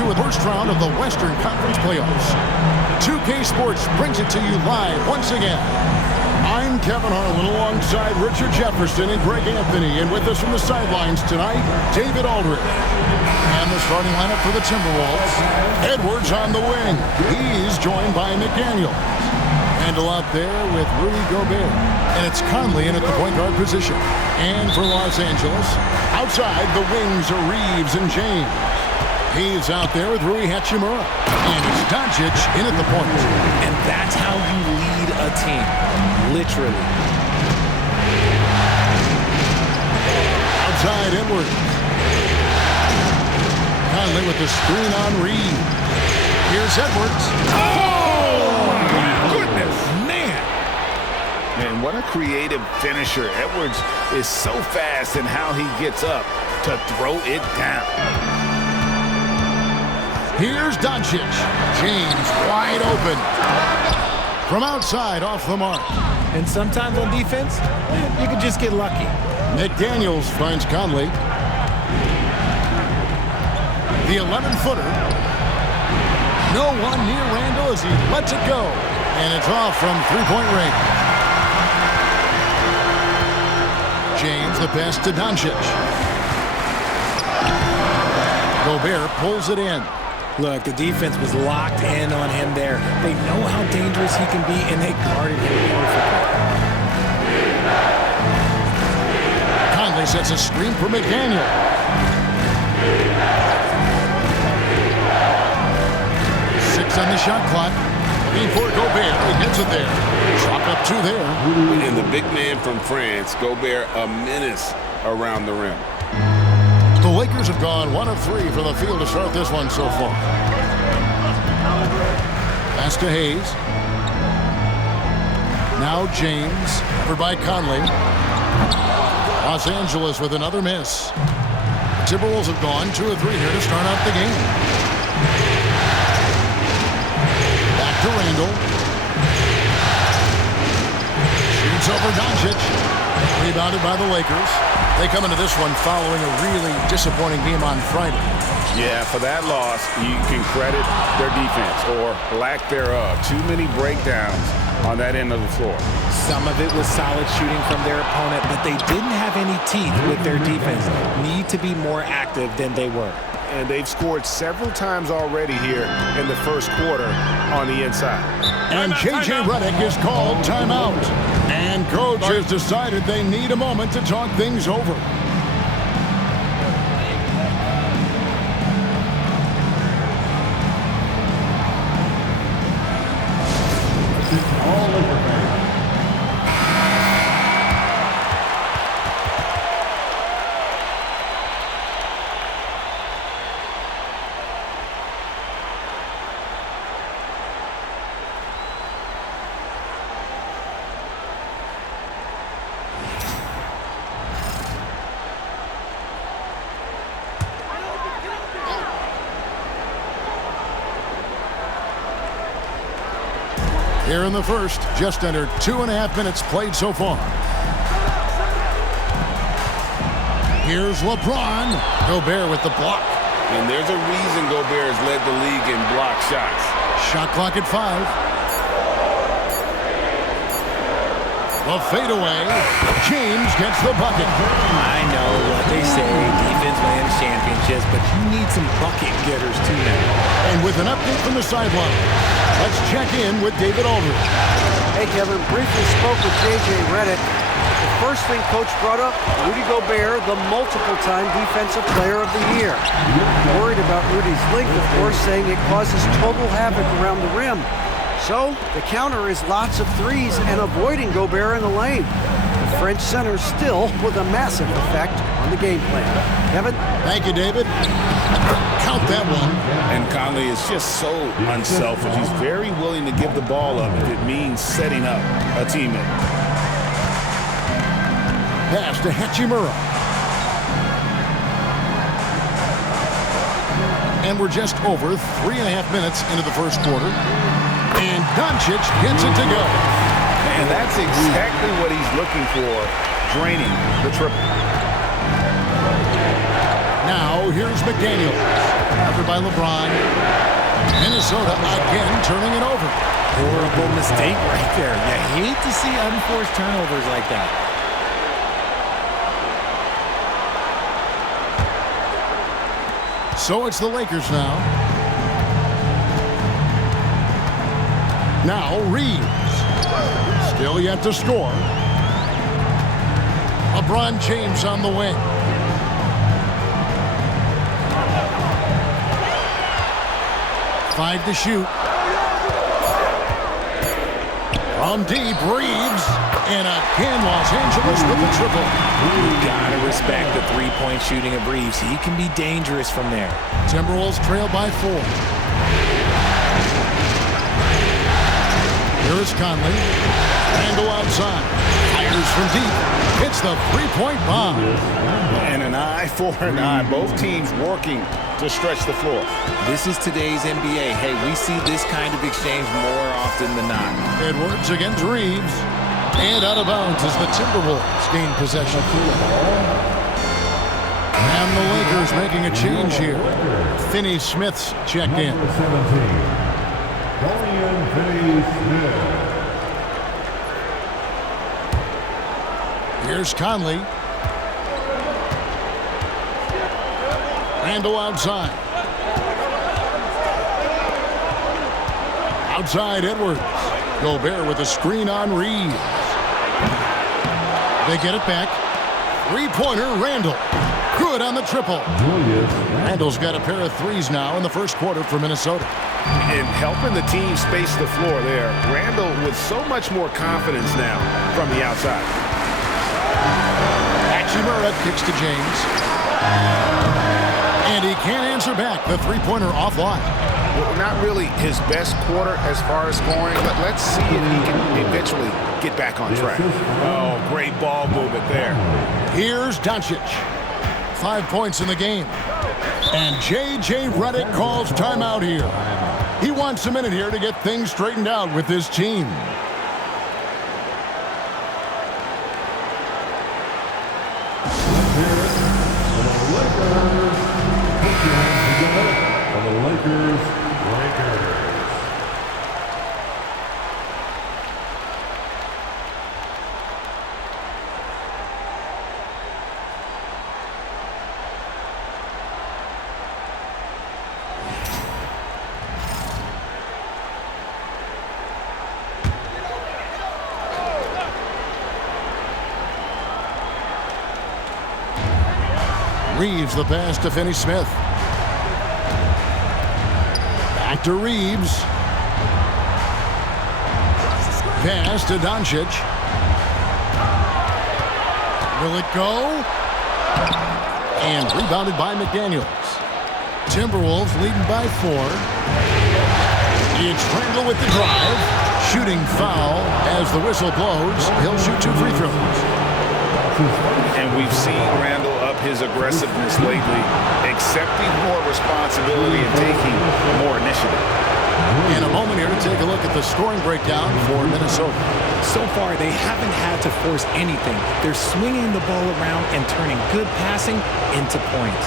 2 of the first round of the Western Conference playoffs. 2K Sports brings it to you live once again. I'm Kevin Harlan alongside Richard Jefferson and Greg Anthony. And with us from the sidelines tonight, David Aldridge. And the starting lineup for the Timberwolves. Edwards on the wing. He's joined by McDaniel. Handle out there with Rudy Gobert. And it's Conley in at the point guard position. And for Los Angeles, outside the wings are Reeves and James. He's out there with Rui Hachimura. And it's Doncic in at the point. And that's how you lead a team. Literally. Outside Edwards. Conley with the screen on Reeves. Here's Edwards. Oh, my goodness, man. Man, what a creative finisher. Edwards is so fast in how he gets up to throw it down. Here's Doncic. James wide open. From outside, off the mark. And sometimes on defense, you can just get lucky. McDaniels finds Conley. The 11-footer. No one near Randall as he lets it go. And it's off from three-point range. James the pass to Doncic. Gobert pulls it in. Look, the defense was locked in on him there. They know how dangerous he can be, and they guarded him perfectly. Conley sets a screen for McDaniel. Six on the shot clock. Looking for Gobert. He gets it there. Chalk up 2 there. And the big man from France, Gobert, a menace around the rim. The Lakers have gone 1 of 3 from the field to start this one so far. Pass to Hayes. Now James, covered by Conley. Los Angeles with another miss. The Timberwolves have gone 2 of 3 here to start out the game. Back to Randall. Shoots over Doncic. Rebounded by the Lakers. They come into this one following a really disappointing game on Friday. Yeah, for that loss, you can credit their defense or lack thereof. Too many breakdowns on that end of the floor. Some of it was solid shooting from their opponent, but they didn't have any teeth with their defense. Need to be more active than they were. And they've scored several times already here in the first quarter on the inside. And J.J. Redick is called timeout. And coach has decided they need a moment to talk things over. Here in the first, just under 2.5 minutes played so far. Here's LeBron. Gobert with the block. And there's a reason Gobert has led the league in block shots. Shot clock at 5. The fadeaway. James gets the bucket. I know what they say, defense wins championships, but you need some bucket getters too now. And with an update from the sideline, let's check in with David Aldridge. Hey, Kevin, briefly spoke with J.J. Redick. The first thing Coach brought up, Rudy Gobert, the multiple-time Defensive Player of the Year. Worried about Rudy's length, of course, saying it causes total havoc around the rim. So, the counter is lots of threes and avoiding Gobert in the lane. The French center still with a massive effect on the game plan. Kevin? Thank you, David. Count that one. And Conley is just so unselfish. He's very willing to give the ball up if it means setting up a teammate. Pass to Hachimura. And we're just over 3.5 minutes into the first quarter. And Doncic gets it to go. And that's exactly what he's looking for, draining the triple. Now, here's McDaniel. Covered by LeBron. Minnesota again turning it over. Horrible mistake right there. You hate to see unforced turnovers like that. So it's the Lakers now. Now Reeves. Still yet to score. LeBron James on the wing. Five to shoot. From deep, Reeves. And again, Los Angeles with the triple. You gotta respect the three-point shooting of Reeves. He can be dangerous from there. Timberwolves trail by 4. Here is Conley. Randle outside. Fires from deep. Hits the three-point bomb. And an eye for an eye. Both teams working to stretch the floor. This is today's NBA. Hey, we see this kind of exchange more often than not. Edwards against Reeves. And out of bounds as the Timberwolves gain possession. And the Lakers making a change here. Finney Smith's checked in. Number 17, Dorian Finney-Smith. Here's Conley. Randle outside. Outside Edwards. Gobert with a screen on Reeves. They get it back. Three-pointer, Randle. Good on the triple. Randle's got a pair of threes now in the first quarter for Minnesota. And helping the team space the floor there. Randle with so much more confidence now from the outside. Hachimura kicks to James. And he can't answer back. The three-pointer offline. Well, not really his best quarter as far as scoring, but let's see if he can eventually get back on track. Oh, great ball movement there. Here's Doncic. 5 points in the game. And J.J. Redick calls timeout here. He wants a minute here to get things straightened out with his team. Reeves the pass to Finney Smith. Back to Reeves. Pass to Doncic. Will it go? And rebounded by McDaniels. Timberwolves leading by 4. It's Randle with the drive. Shooting foul as the whistle blows. He'll shoot 2 free throws. And we've seen Randle up his aggressiveness lately, accepting more responsibility and taking more initiative. In a moment here to take a look at the scoring breakdown for Minnesota. So far, they haven't had to force anything. They're swinging the ball around and turning good passing into points.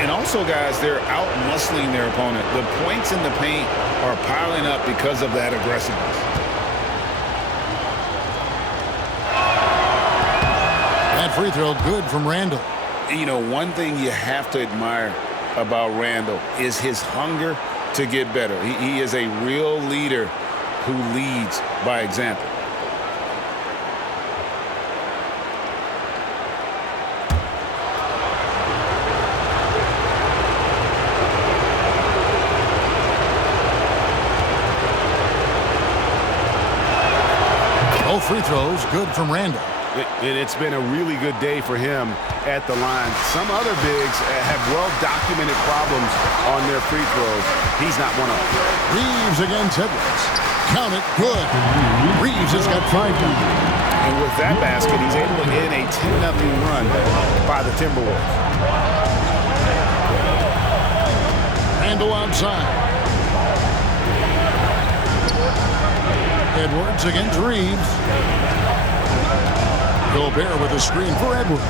And also, guys, they're out-muscling their opponent. The points in the paint are piling up because of that aggressiveness. That free throw good from Randle. You know, one thing you have to admire about Randle is his hunger to get better. He is a real leader who leads by example. Both free throws good from Randle. It's been a really good day for him at the line. Some other bigs have well-documented problems on their free throws. He's not one of them. Reeves against Edwards. Count it, good. Reeves has got 5 now. And with that basket, he's able to end a 10-0 run by the Timberwolves. Randle outside. Edwards against Reeves. Gobert with a screen for Edwards.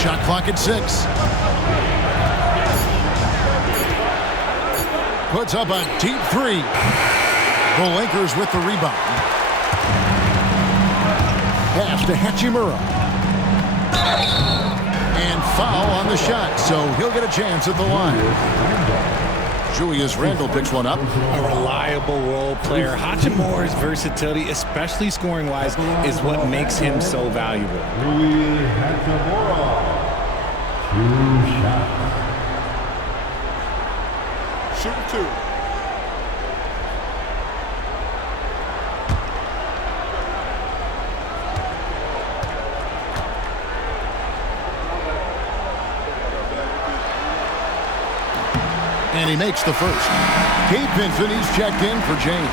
Shot clock at 6. puts up a deep three. The Lakers with the rebound. Pass to Hachimura. And foul on the shot, so he'll get a chance at the line. Julius Randle picks one up. A reliable role player. Hachimura's versatility, especially scoring-wise, is what makes him so valuable. Rui Hachimura. 2 shots. Shoot 2. And he makes the first. Gabe Vincent, he's checked in for James.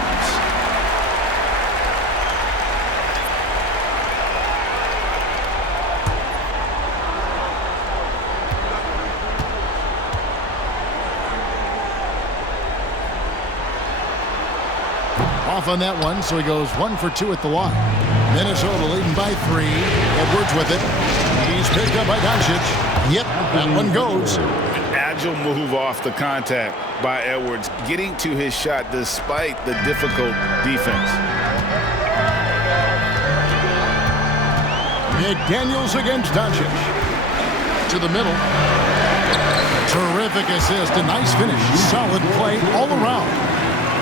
Off on that one, so he goes 1 for 2 at the line. Minnesota leading by 3. Edwards with it. He's picked up by Doncic. Yep, that one goes. Agile move off the contact by Edwards, getting to his shot despite the difficult defense. McDaniels against Doncic. To the middle. Terrific assist, a nice finish. Solid play all around.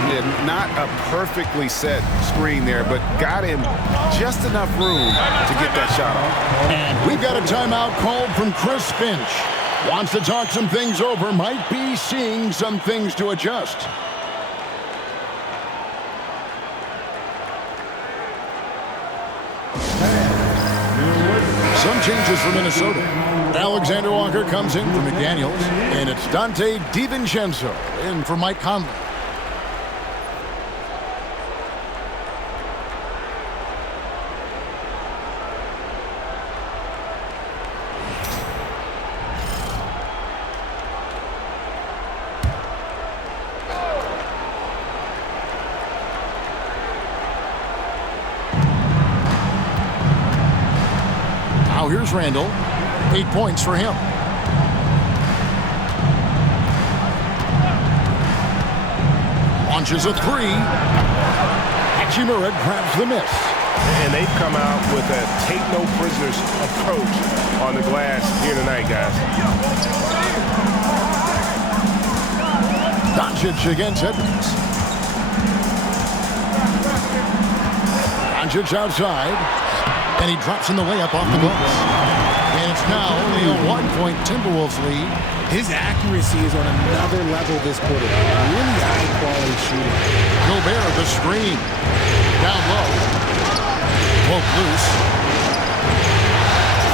Yeah, not a perfectly set screen there, but got him just enough room to get that shot off. And we've got a timeout called from Chris Finch. Wants to talk some things over, might be seeing some things to adjust. Some changes for Minnesota. Alexander Walker comes in for McDaniels, and it's Dante DiVincenzo in for Mike Conley. Now here's Randle. 8 points for him. Launches a three. Hachimura grabs the miss. And they've come out with a take no prisoners approach on the glass here tonight, guys. Doncic against Edwards. Doncic outside. And he drops in the layup off the glass. And it's now only a 1-point Timberwolves lead. His accuracy is on another level this quarter. Really high-quality shooting. Gobert the screen. Down low. Poke loose.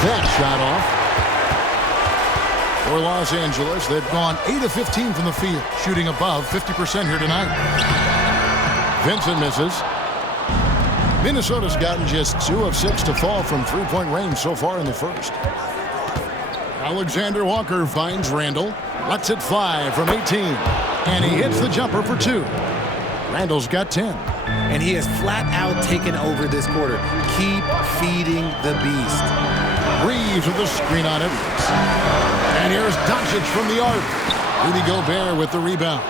That shot off. For Los Angeles, they've gone 8 of 15 from the field, shooting above 50% here tonight. Vincent misses. Minnesota's gotten just 2 of 6 to fall from three-point range so far in the first. Alexander Walker finds Randle, lets it fly from 18, and he hits the jumper for 2. Randle's got 10. And he has flat out taken over this quarter. Keep feeding the beast. Reeves with the screen on Edwards. And here's Doncic from the arc. Rudy Gobert with the rebound.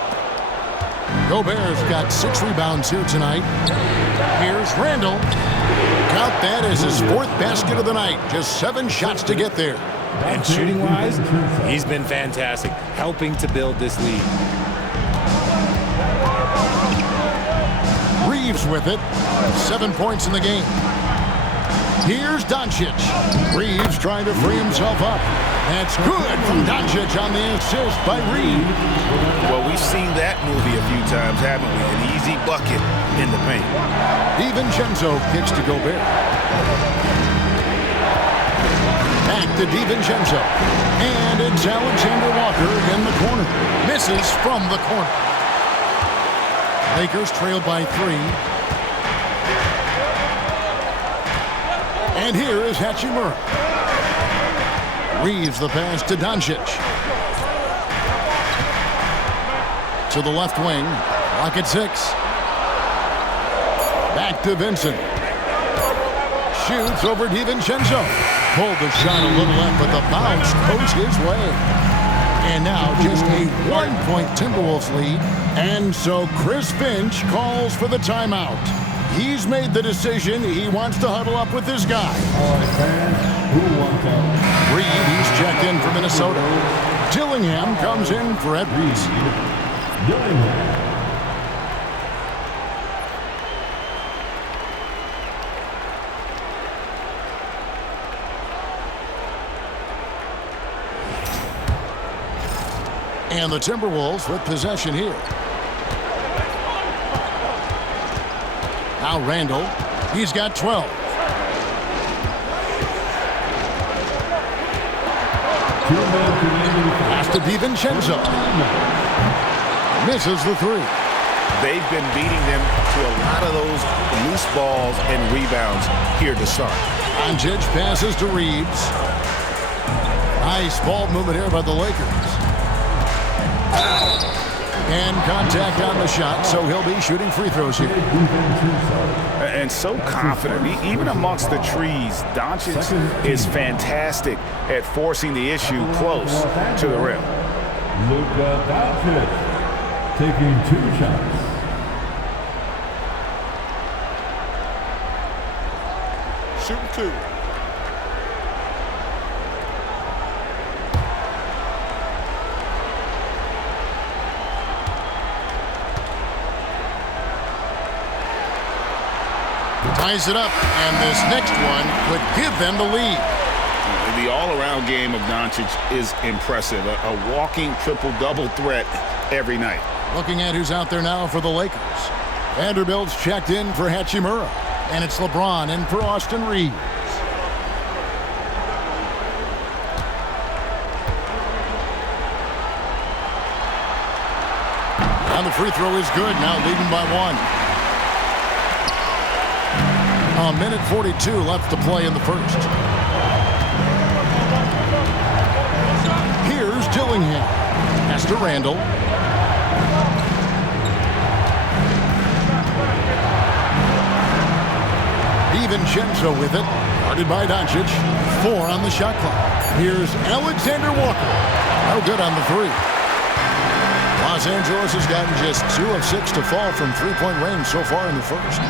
Gobert's got 6 rebounds here tonight. Here's Randle. Count that as his 4th basket of the night. Just 7 shots to get there. And shooting-wise, he's been fantastic, helping to build this lead. Reeves with it. 7 points in the game. Here's Doncic. Reeves trying to free himself up. That's good from Doncic on the assist by Reeves. Well, we've seen that movie a few times, haven't we? An easy bucket in the paint. DiVincenzo kicks to Gobert. Back to DiVincenzo. And it's Alexander Walker in the corner. Misses from the corner. Lakers trail by 3. And here is Hachimura. Reeves the pass to Doncic. To the left wing. Clock at 6. Back to Vincent. Shoots over DiVincenzo. Pulled the shot a little left, but the bounce goes his way. And now just a 1-point Timberwolves lead And so Chris Finch calls for the timeout. He's made the decision. He wants to huddle up with this guy. All right, fans, who wants out? Reed, he's checked in for Minnesota. Dillingham comes in for Edwards. Dillingham. And the Timberwolves with possession here. Now Randall, he's got 12. Pass to DiVincenzo. Misses the three. They've been beating them to a lot of those loose balls and rebounds here to start. Doncic passes to Reeves. Nice ball movement here by the Lakers. And contact on the shot, so he'll be shooting free throws here. And so confident, even amongst the trees, Doncic is fantastic at forcing the issue close to the rim. Luka Doncic taking 2 shots. Shooting 2. Ties it up, and this next one would give them the lead. The all-around game of Doncic is impressive. A walking triple-double threat every night. Looking at who's out there now for the Lakers. Vanderbilt's checked in for Hachimura, and it's LeBron in for Austin Reeves. And the free throw is good, now leading by 1. A minute 42 left to play in the first. Here's Dillingham. Pass to Randall. DiVincenzo with it. Guarded by Doncic. 4 on the shot clock. Here's Alexander Walker. No good on the three. Los Angeles has gotten just 2 of 6 to fall from three-point range so far in the first.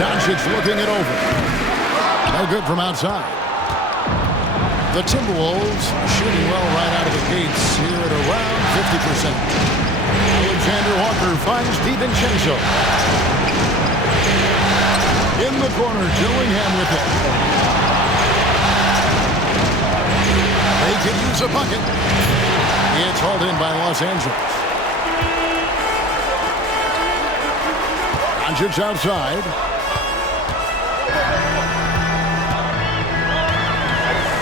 Doncic looking it over. No good from outside. The Timberwolves shooting well right out of the gates here at around 50%. Alexander Walker finds DiVincenzo. In the corner, Dillingham with it. They can use a bucket. It's hauled in by Los Angeles. Doncic outside.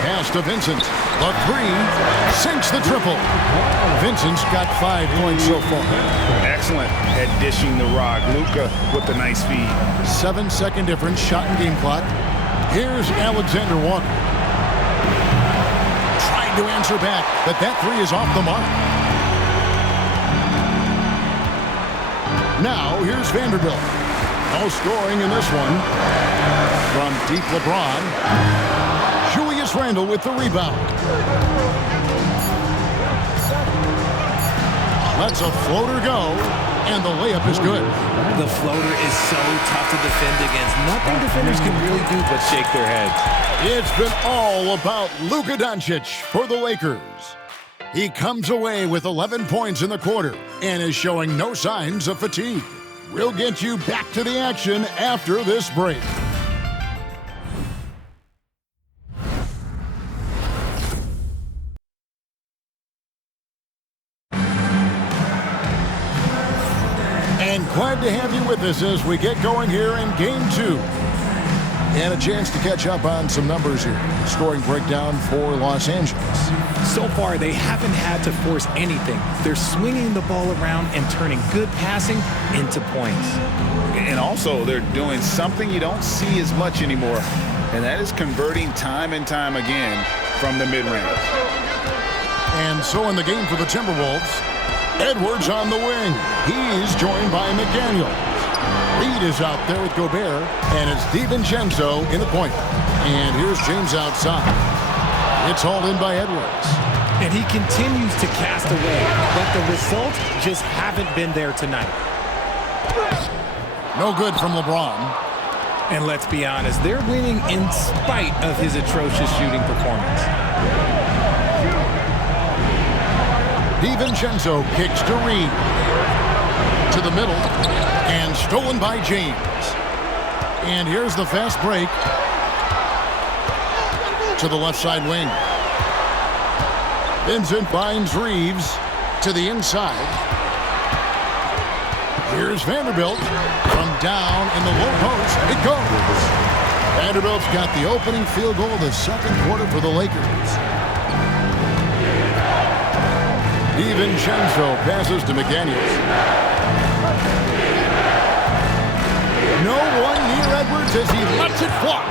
Pass to Vincent. The three sinks the triple. Vincent's got 5 points so far. Excellent at dishing the rock. Luka with the nice feed. 7-second difference, shot and game clock. Here's Alexander Walker. Trying to answer back, but that three is off the mark. Now here's Vanderbilt. No scoring in this one. From deep LeBron. Julius Randle with the rebound. Lets a floater go, and the layup is good. The floater is so tough to defend against. Nothing defenders can really do but shake their heads. It's been all about Luka Doncic for the Lakers. He comes away with 11 points in the quarter and is showing no signs of fatigue. We'll get you back to the action after this break. And glad to have you with us as we get going here in Game 2. And a chance to catch up on some numbers here. Scoring breakdown for Los Angeles. So far, they haven't had to force anything. They're swinging the ball around and turning good passing into points. And also, they're doing something you don't see as much anymore, and that is converting time and time again from the mid-range. And so in the game for the Timberwolves, Edwards on the wing. He's joined by McDaniel. Reed is out there with Gobert, and it's DiVincenzo in the point. And here's James outside. It's hauled in by Edwards. And he continues to cast away, but the results just haven't been there tonight. No good from LeBron. And let's be honest, they're winning in spite of his atrocious shooting performance. DiVincenzo kicks to Reed. To the middle. And stolen by James. And here's the fast break. To the left side wing. Vincent finds Reeves to the inside. Here's Vanderbilt from down in the low post. It goes. Vanderbilt's got the opening field goal of the second quarter for the Lakers. DiVincenzo passes to McDaniels. No one near Edwards as he lets it fly.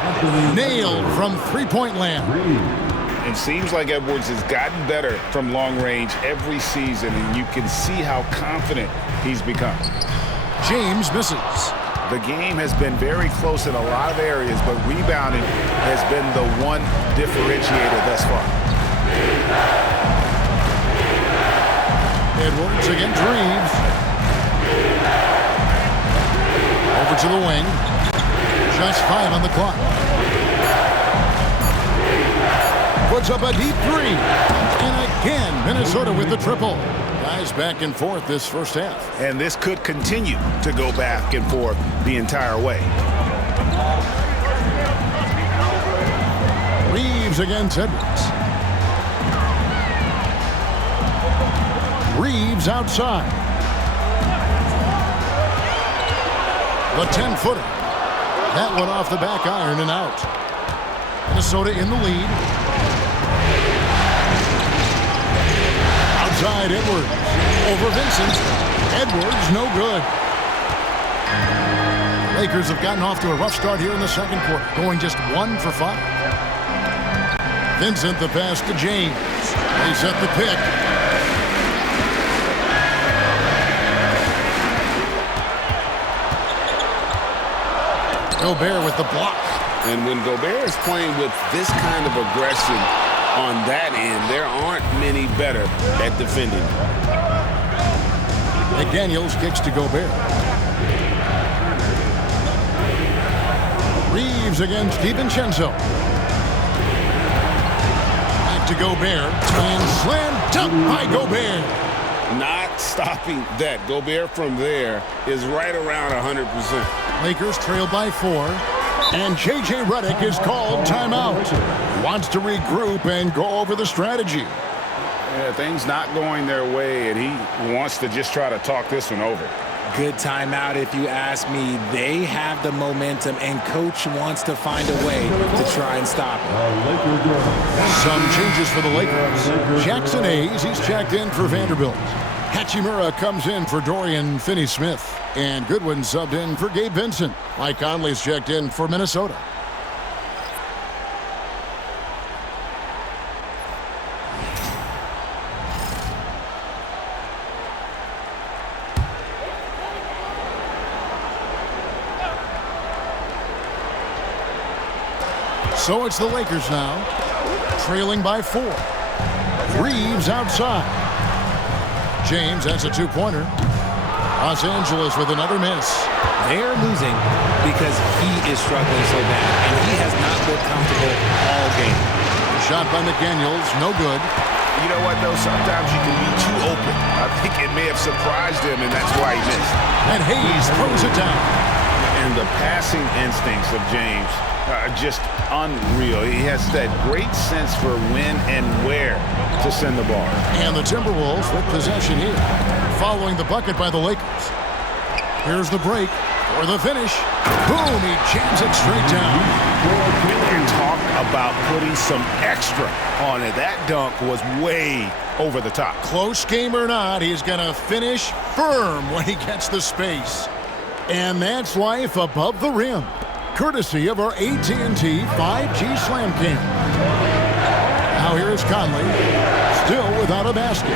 Nailed from three-point land. It seems like Edwards has gotten better from long range every season, and you can see how confident he's become. James misses. The game has been very close in a lot of areas, but rebounding has been the one differentiator thus far. Edwards against Reeves. Over to the wing. Just 5 on the clock. Puts up a deep three. And again, Minnesota with the triple. Guys back and forth this first half. And this could continue to go back and forth the entire way. Reeves against Edwards. Reeves outside. The 10-footer. That one off the back iron and out. Minnesota in the lead. Outside Edwards. Over Vincent. Edwards no good. Lakers have gotten off to a rough start here in the second quarter, going just 1 for 5. Vincent the pass to James. They set the pick. Gobert with the block. And when Gobert is playing with this kind of aggression on that end, there aren't many better at defending. McDaniels kicks to Gobert. Reeves against DiVincenzo. Back to Gobert. And slam dunk by Gobert. Not stopping that. Gobert from there is right around 100%. Lakers trail by 4. And J.J. Redick is called timeout. Wants to regroup and go over the strategy. Yeah, things not going their way, and he wants to just try to talk this one over. Good timeout if you ask me. They have the momentum, and Coach wants to find a way to try and stop it. Some changes for the Lakers. Jackson Hayes, he's checked in for Vanderbilt. Hachimura comes in for Dorian Finney-Smith. And Goodwin subbed in for Gabe Vincent. Mike Conley's checked in for Minnesota. So it's the Lakers now, trailing by 4. Reeves outside. James, that's a 2-pointer. Los Angeles with another miss. They're losing because he is struggling so bad, and he has not looked comfortable all game. Shot by McDaniels, no good. You know what, though? Sometimes you can be too open. I think it may have surprised him, and that's why he missed. And Hayes throws it down. And the passing instincts of James are just unreal. He has that great sense for when and where to send the ball. And the Timberwolves with possession here, following the bucket by the Lakers. Here's the break for the finish. Boom, he jams it straight down. You talk about putting some extra on it. That dunk was way over the top. Close game or not, he's going to finish firm when he gets the space. And that's life above the rim, courtesy of our AT&T 5G Slam Cam. Now here's Conley, still without a basket.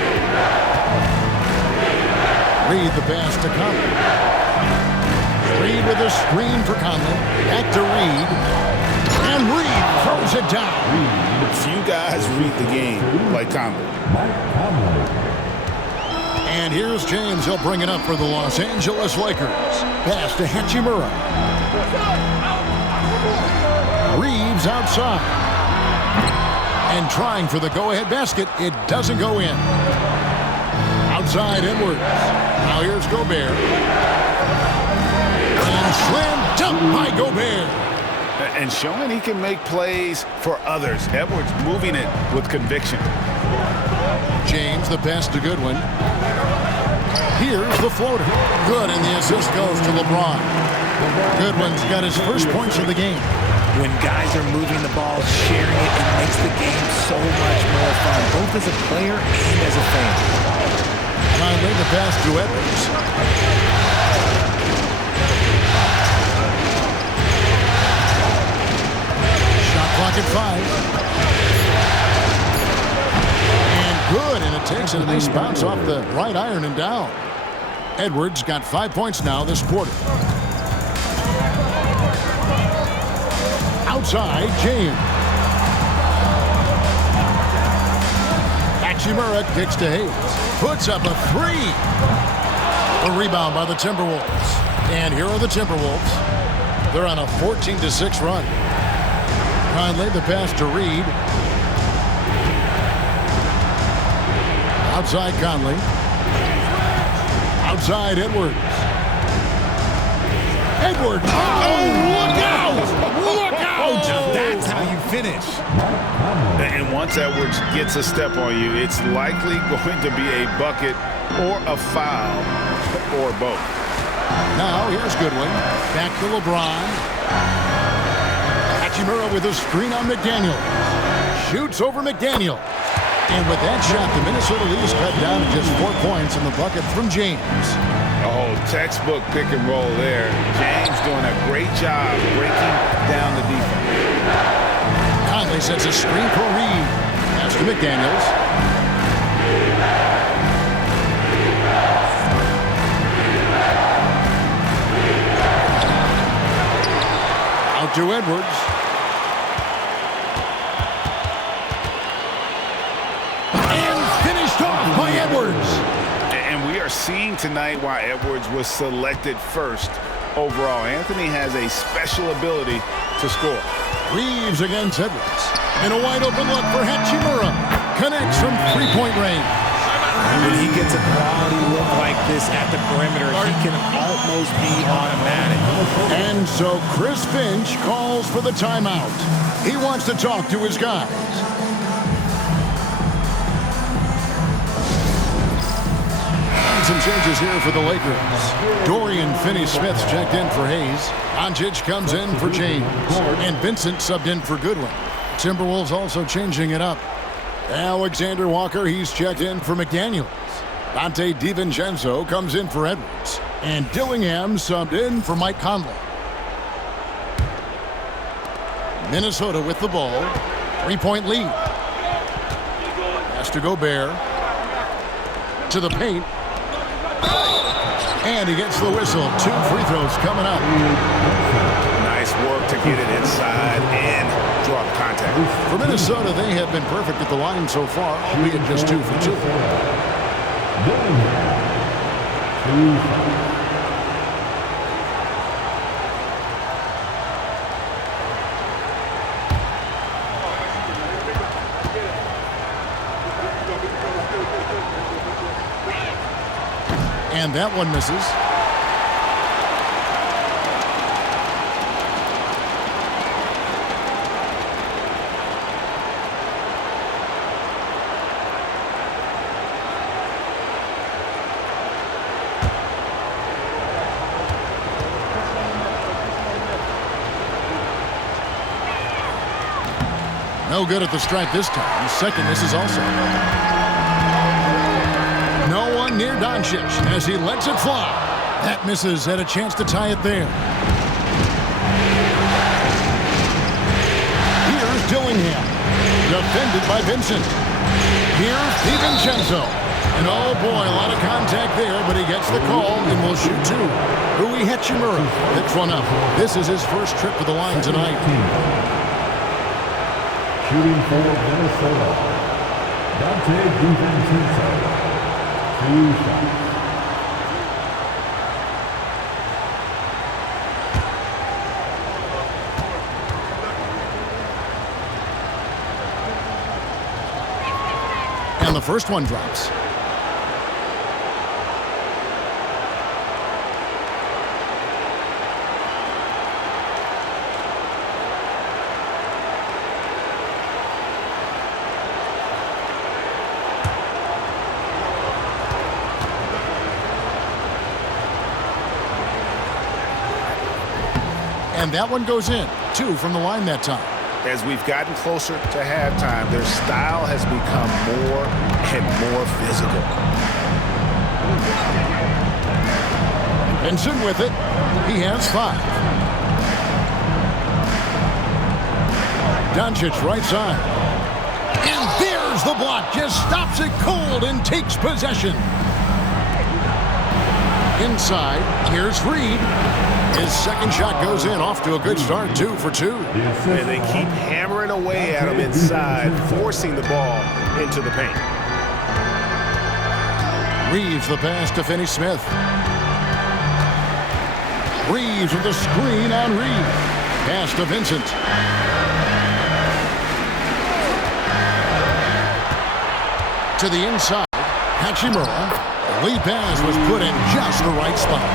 Reed the pass to Conley. Reed with a screen for Conley. Back to Reed. And Reed throws it down. Few guys read the game like Conley. And here's James. He'll bring it up for the Los Angeles Lakers. Pass to Hachimura. Reeves outside. And trying for the go-ahead basket. It doesn't go in. Outside Edwards. Now here's Gobert. And slam dunk by Gobert. And showing he can make plays for others. Edwards moving it with conviction. James, the pass to Goodwin. Here's the floater. Good, and the assist goes to LeBron. Goodwin's got his first points of the game. When guys are moving the ball, sharing it, it makes the game so much more fun, both as a player and as a fan. Finally, the pass to Edwards. Shot clock at 5. And good, and it takes it, and they bounce off the right iron and down. Edwards got 5 points now this quarter. Outside, James. Hachimura kicks to Hayes. Puts up a 3. A rebound by the Timberwolves. And here are the Timberwolves. They're on a 14-6 run. Conley, the pass to Reed. Outside Conley. Outside Edwards. Edwards. Oh, look out! Look out! That's how you finish. And once Edwards gets a step on you, it's likely going to be a bucket or a foul or both. Now here's Goodwin. Back to LeBron. Hachimura with a screen on McDaniel. Shoots over McDaniel. And with that shot, the Minnesota Leafs cut down to just 4 points in the bucket from James. Oh, textbook pick and roll there. James doing a great job breaking down the defense. Conley sets a screen for Reed. Pass to McDaniels. Out to Edwards. By Edwards. And we are seeing tonight why Edwards was selected first overall. Anthony has a special ability to score. Reeves against Edwards. And a wide open look for Hachimura. Connects from three-point range. When he gets a quality look like this at the perimeter, he can almost be automatic. And so Chris Finch calls for the timeout. He wants to talk to his guys. Some changes here for the Lakers. Dorian Finney-Smith's checked in for Hayes. Doncic comes in for James. And Vincent subbed in for Goodwin. Timberwolves also changing it up. Alexander Walker, he's checked in for McDaniels. Dante DiVincenzo comes in for Edwards. And Dillingham subbed in for Mike Conley. Minnesota with the ball. 3-point lead. Pass to Gobert. To the paint. And he gets the whistle. 2 free throws coming up. Nice work to get it inside and draw contact. For Minnesota, they have been perfect at the line so far, albeit just 2 for 2. And that one misses. No good at the stripe this time. Second misses also. No one near Doncic as he lets it fly. That misses. Had a chance to tie it there. Here's Dillingham. Defended by Vincent. Here's DiVincenzo. And oh boy, a lot of contact there, but he gets the call and will shoot 2. Rui Hachimura picks one up. This is his first trip to the line tonight. Shooting for Minnesota, Dante DiVincenzo. 2 shots. And the first one drops. And that one goes in. 2 from the line that time. As we've gotten closer to halftime, their style has become more and more physical. Vincent with it. He has 5. Doncic right side. And there's the block. Just stops it cold and takes possession. Inside, here's Reed. His second shot goes in, off to a good start, 2 for 2. And they keep hammering away at him inside, forcing the ball into the paint. Reeves the pass to Finney-Smith. Reeves with the screen on Reed. Pass to Vincent. To the inside, Hachimura. The lead pass was put in just the right spot.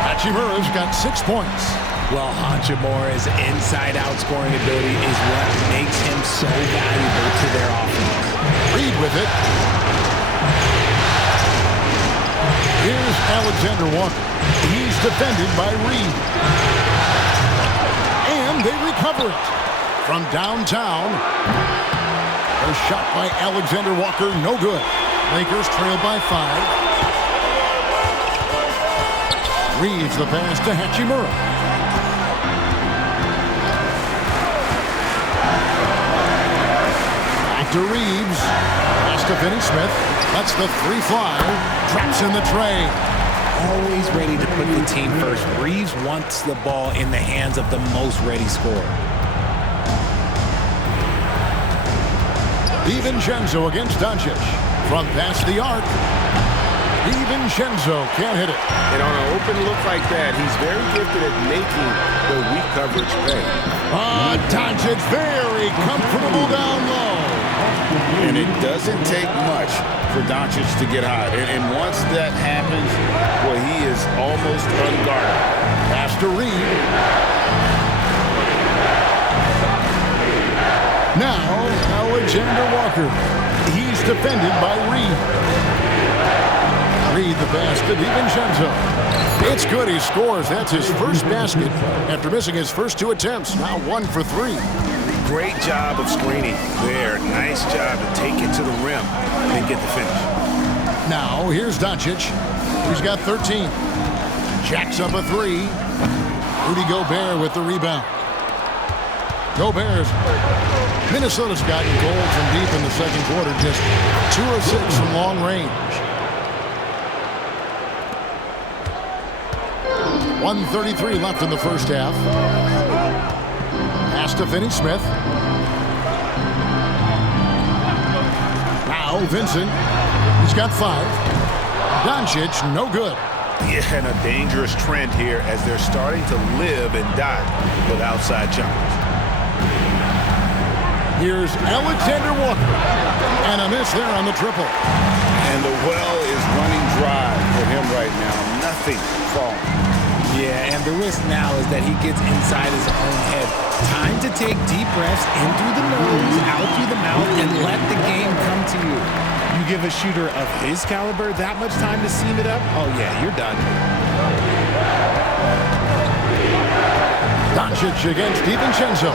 Hachimura's got 6 points. Well, Hachimura's inside-out scoring ability is what makes him so valuable to their offense. Reed with it. Here's Alexander Walker. He's defended by Reed. And they recover it. From downtown. A shot by Alexander Walker, no good. Lakers trail by 5. Reeves the pass to Hachimura. Back to Reeves. Pass to Finney-Smith. Lets the 3 fly. Traps in the tray. Always ready to put the team first. Reeves wants the ball in the hands of the most ready scorer. DiVincenzo against Doncic. From past the arc. DiVincenzo can't hit it. And on an open look like that, he's very gifted at making the weak coverage pay. Doncic very comfortable down low. And it doesn't take much for Doncic to get hot. And once that happens, well, he is almost unguarded. Pass to Reed. Now, Alexander Walker. He's defended by Reed. Reed the pass to DiVincenzo. It's good, he scores. That's his first basket after missing his first 2 attempts. Now 1 for 3. Great job of screening there. Nice job to take it to the rim and get the finish. Now here's Doncic. He's got 13. Jacks up a 3. Rudy Gobert with the rebound. Gobert's Minnesota's gotten gold from deep in the second quarter. Just 2 of 6 from long range. 1:33 left in the first half. Pass to Finney-Smith. Now Vincent. He's got 5. Doncic, no good. Yeah, and a dangerous trend here as they're starting to live and die with outside jumpers. Here's Alexander Walker. And a miss there on the triple. And the well is running dry for him right now. Nothing falling. Yeah, and the risk now is that he gets inside his own head. Time to take deep breaths in through the nose, out through the mouth, and let the game come to you. You give a shooter of his caliber that much time to seam it up, oh yeah, you're done. Doncic against DiVincenzo.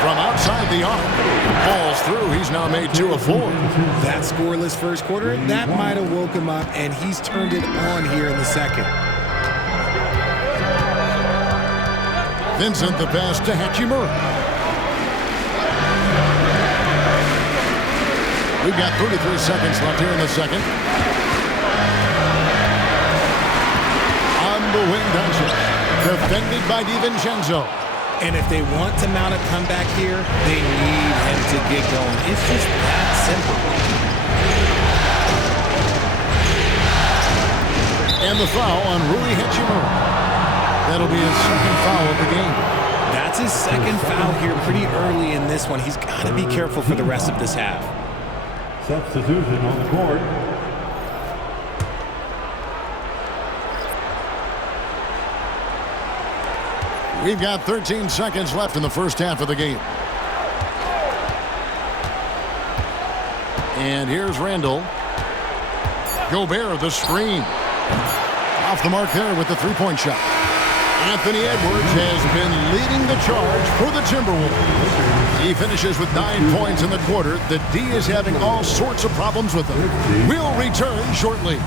From outside the arc. Falls through. He's now made 2 of 4. That scoreless first quarter, that might have woke him up, and he's turned it on here in the second. Vincent the pass to Hachimura. We've got 33 seconds left here in the second. On the wing, Doncic. Defended by DiVincenzo. And if they want to mount a comeback here, they need him to get going. It's just that simple. And the foul on Rui Hachimura. That'll be his second foul of the game. That's his second foul here pretty early in this one. He's got to be careful for the rest of this half. Substitution on the court. We've got 13 seconds left in the first half of the game. And here's Randall. Gobert, the screen. Off the mark there with the three-point shot. Anthony Edwards has been leading the charge for the Timberwolves. He finishes with 9 points in the quarter. The D is having all sorts of problems with him. We'll return shortly.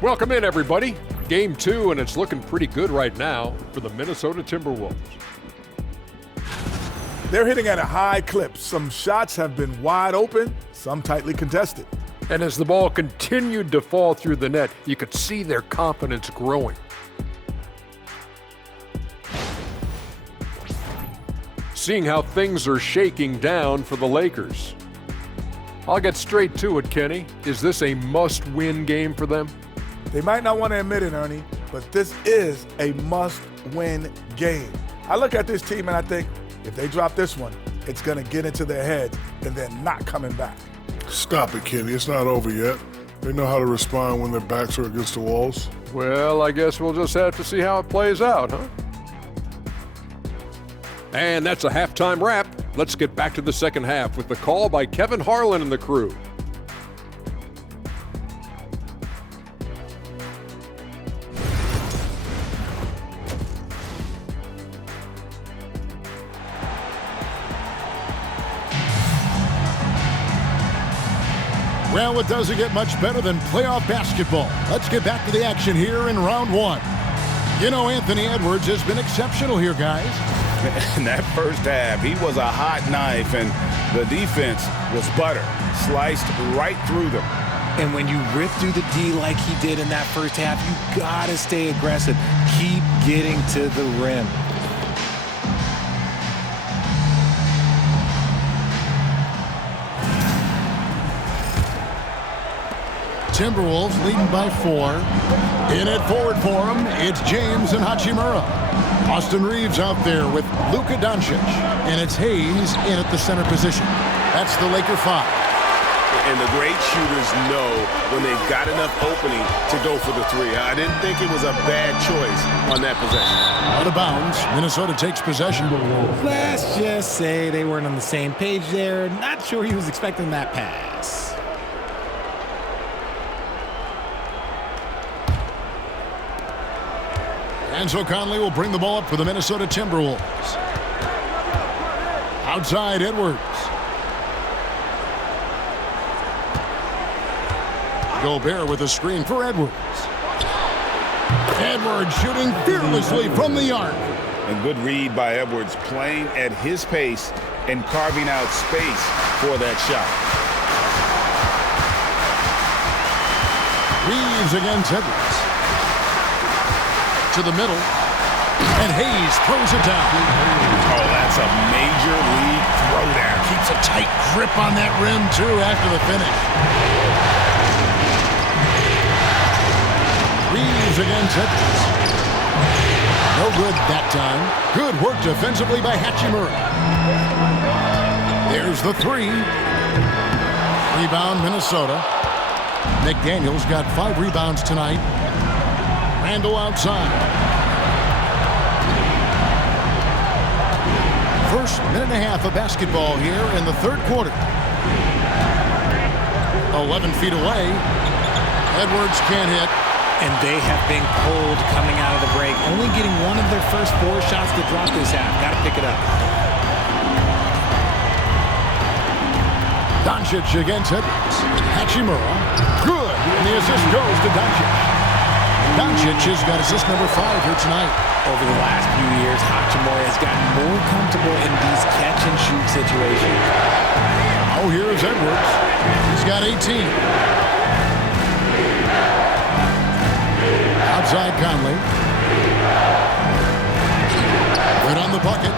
Welcome in, everybody. Game 2, and it's looking pretty good right now for the Minnesota Timberwolves. They're hitting at a high clip. Some shots have been wide open, some tightly contested. And as the ball continued to fall through the net, you could see their confidence growing. Seeing how things are shaking down for the Lakers. I'll get straight to it, Kenny. Is this a must-win game for them? They might not want to admit it, Ernie, but this is a must-win game. I look at this team and I think if they drop this one, it's going to get into their heads and then not coming back. Stop it, Kenny. It's not over yet. They know how to respond when their backs are against the walls. Well, I guess we'll just have to see how it plays out, huh? And that's a halftime wrap. Let's get back to the second half with the call by Kevin Harlan and the crew. Well, it doesn't get much better than playoff basketball. Let's get back to the action here in round 1. You know, Anthony Edwards has been exceptional here, guys. In that first half, he was a hot knife, and the defense was butter, sliced right through them. And when you rip through the D like he did in that first half, you gotta stay aggressive. Keep getting to the rim. Timberwolves leading by 4. In at forward for him, it's James and Hachimura. Austin Reeves out there with Luka Doncic. And it's Hayes in at the center position. That's the Laker 5. And the great shooters know when they've got enough opening to go for the 3. I didn't think it was a bad choice on that possession. Out of bounds, Minnesota takes possession. Let's just say they weren't on the same page there. Not sure he was expecting that pass. Enzo Conley will bring the ball up for the Minnesota Timberwolves. Outside, Edwards. Gobert with a screen for Edwards. Edwards shooting fearlessly from the arc. And good read by Edwards, playing at his pace and carving out space for that shot. Reeves against Edwards. To the middle, and Hayes throws it down. Oh, that's a major league throwdown. Keeps a tight grip on that rim, too, after the finish. Reeves against Edwards. No good that time. Good work defensively by Hachimura. There's the 3. Rebound, Minnesota. McDaniels got 5 rebounds tonight. Randall outside. First minute and a half of basketball here in the third quarter. 11 feet away. Edwards can't hit. And they have been cold coming out of the break. Only getting one of their first 4 shots to drop this half. Got to pick it up. Doncic against Edwards. Hachimura. Good. And the assist goes to Doncic. Doncic has got assist number 5 here tonight. Over the last few years, Hachimura has gotten more comfortable in these catch-and-shoot situations. Oh, here's Edwards. He's got 18. Outside Conley. Right on the bucket.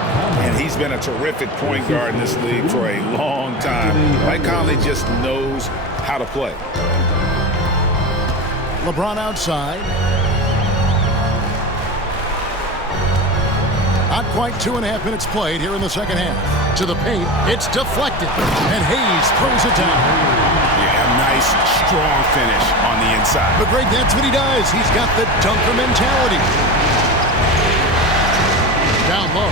And he's been a terrific point guard in this league for a long time. Mike Conley just knows how to play. LeBron outside. Not quite 2.5 minutes played here in the second half. To the paint. It's deflected. And Hayes throws it down. Yeah, nice, strong finish on the inside. But Greg, that's what he does. He's got the dunker mentality. Down low.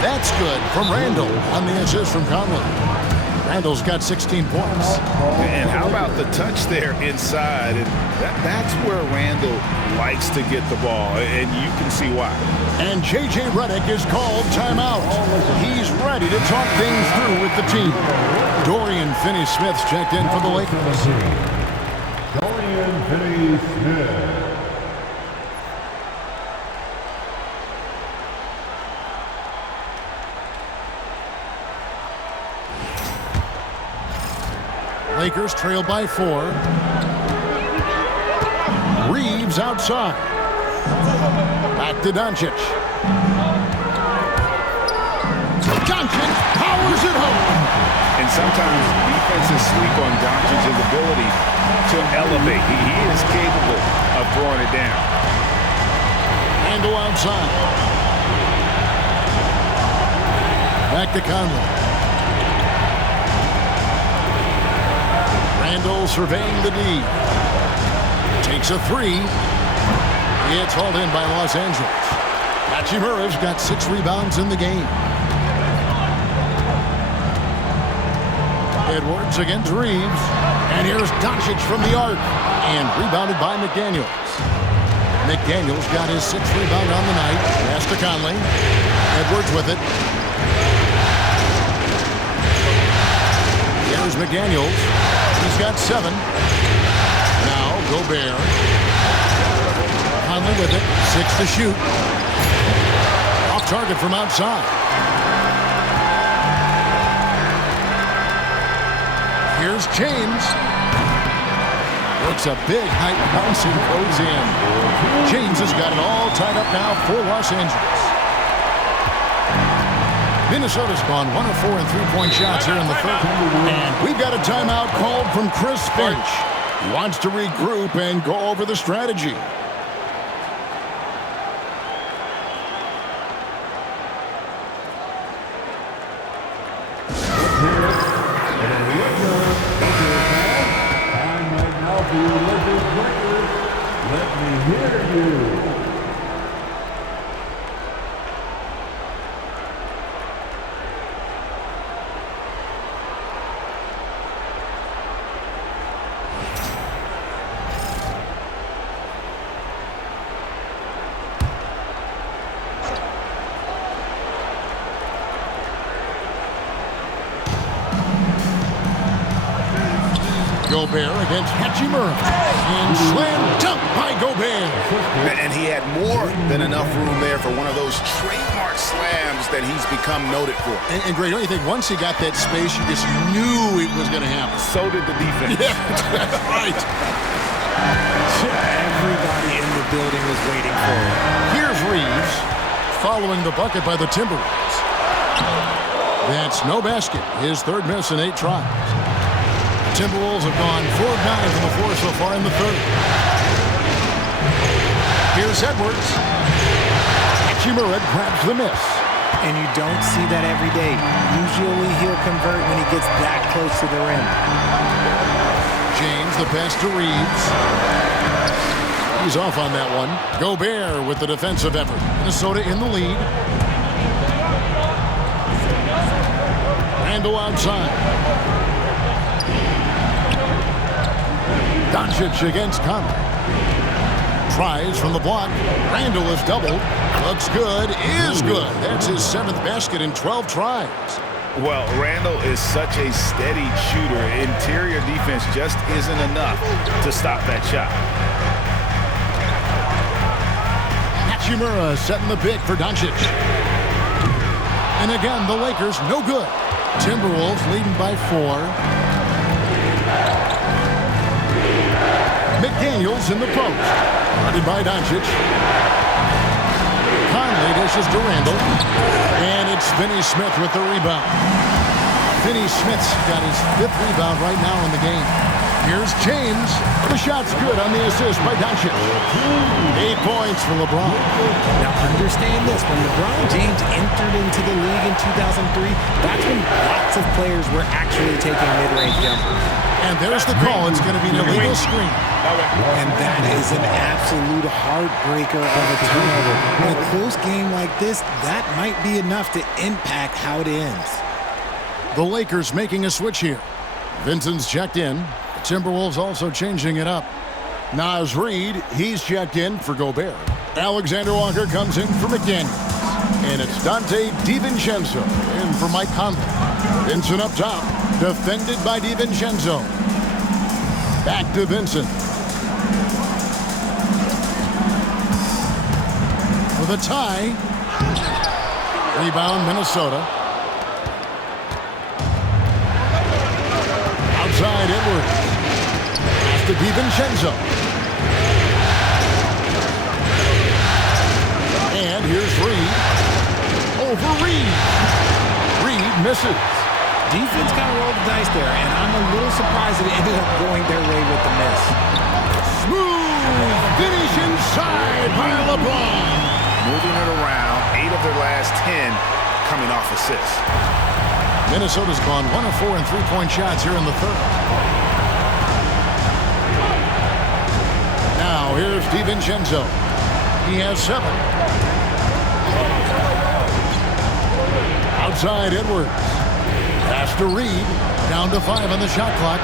That's good from Randall on the assist from Conley. Randall's got 16 points. And how about the touch there inside? And that's where Randall likes to get the ball, and you can see why. And J.J. Redick is called timeout. He's ready to talk things through with the team. Dorian Finney-Smith's checked in for the Lakers. Dorian Finney-Smith. Lakers trail by 4. Reeves outside. Back to Doncic. Doncic powers it home. And sometimes defenses sleep on Doncic's ability to elevate. He is capable of throwing it down. Randall outside. Back to Conley. Randall surveying the D. Takes a 3. It's hauled in by Los Angeles. Hachimura's got 6 rebounds in the game. Edwards against Reeves. And here's Doncic from the arc. And rebounded by McDaniels. McDaniels got his 6th rebound on the night. Pass to Conley. Edwards with it. Here's McDaniels. He's got 7. Now Gobert. Conley with it. 6 to shoot. Off target from outside. Here's James. Works a big height bounce and goes in. James has got it all tied up now for Los Angeles. Minnesota's gone 1 of 4 in 3-point shots here in the third. And we've got a timeout called from Chris Finch. He wants to regroup and go over the strategy. Let me hear you. Gobert against Hachimura. And slam dunk by Gobert. And he had more than enough room there for one of those trademark slams that he's become noted for. And Greg, don't you think once he got that space, you just knew it was going to happen? So did the defense. Yeah, that's right. Everybody in the building was waiting for it. Here's Reeves following the bucket by the Timberwolves. That's no basket. His 3rd miss in 8 tries. Timberwolves have gone 4 of 9 from the floor so far in the 3rd. Here's Edwards. Hachimura grabs the miss. And you don't see that every day. Usually he'll convert when he gets that close to the rim. James, the pass to Reeves. He's off on that one. Gobert with the defensive effort. Minnesota in the lead. Randall outside. Doncic against Conley. Tries from the block. Randall is doubled. Looks good. Is good. That's his 7th basket in 12 tries. Well, Randall is such a steady shooter. Interior defense just isn't enough to stop that shot. Hachimura setting the pick for Doncic. And again, the Lakers no good. Timberwolves leading by 4. McDaniels in the post. Guarded by Doncic. Conley dishes to Randall. And it's Finney Smith with the rebound. Finney Smith's got his 5th rebound right now in the game. Here's James. The shot's good on the assist by Doncic. 8 points for LeBron. Now understand this, when LeBron James entered into the league in 2003, that's when lots of players were actually taking mid-range jumpers. And there's the call. It's going to be an illegal screen. And that is an absolute heartbreaker of a turnover. In a close game like this, that might be enough to impact how it ends. The Lakers making a switch here. Vincent's checked in. The Timberwolves also changing it up. Naz Reid, he's checked in for Gobert. Alexander Walker comes in for McDaniels. And it's Dante DiVincenzo in for Mike Conley. Vincent up top, defended by DiVincenzo. Back to Vincent. With a tie. Rebound, Minnesota. Outside Edwards. Pass to DiVincenzo. And here's Reid. Over Reid. Reid misses. Defense kind of rolled the dice there, and I'm a little surprised that it ended up going their way with the miss. Smooth finish inside by LeBron. Moving it around, 8 of their last 10 coming off assists. Minnesota's gone 1 of 4 in three-point shots here in the 3rd. Now here's DiVincenzo. He has 7. Outside Edwards. Pass to Reid. Down to 5 on the shot clock.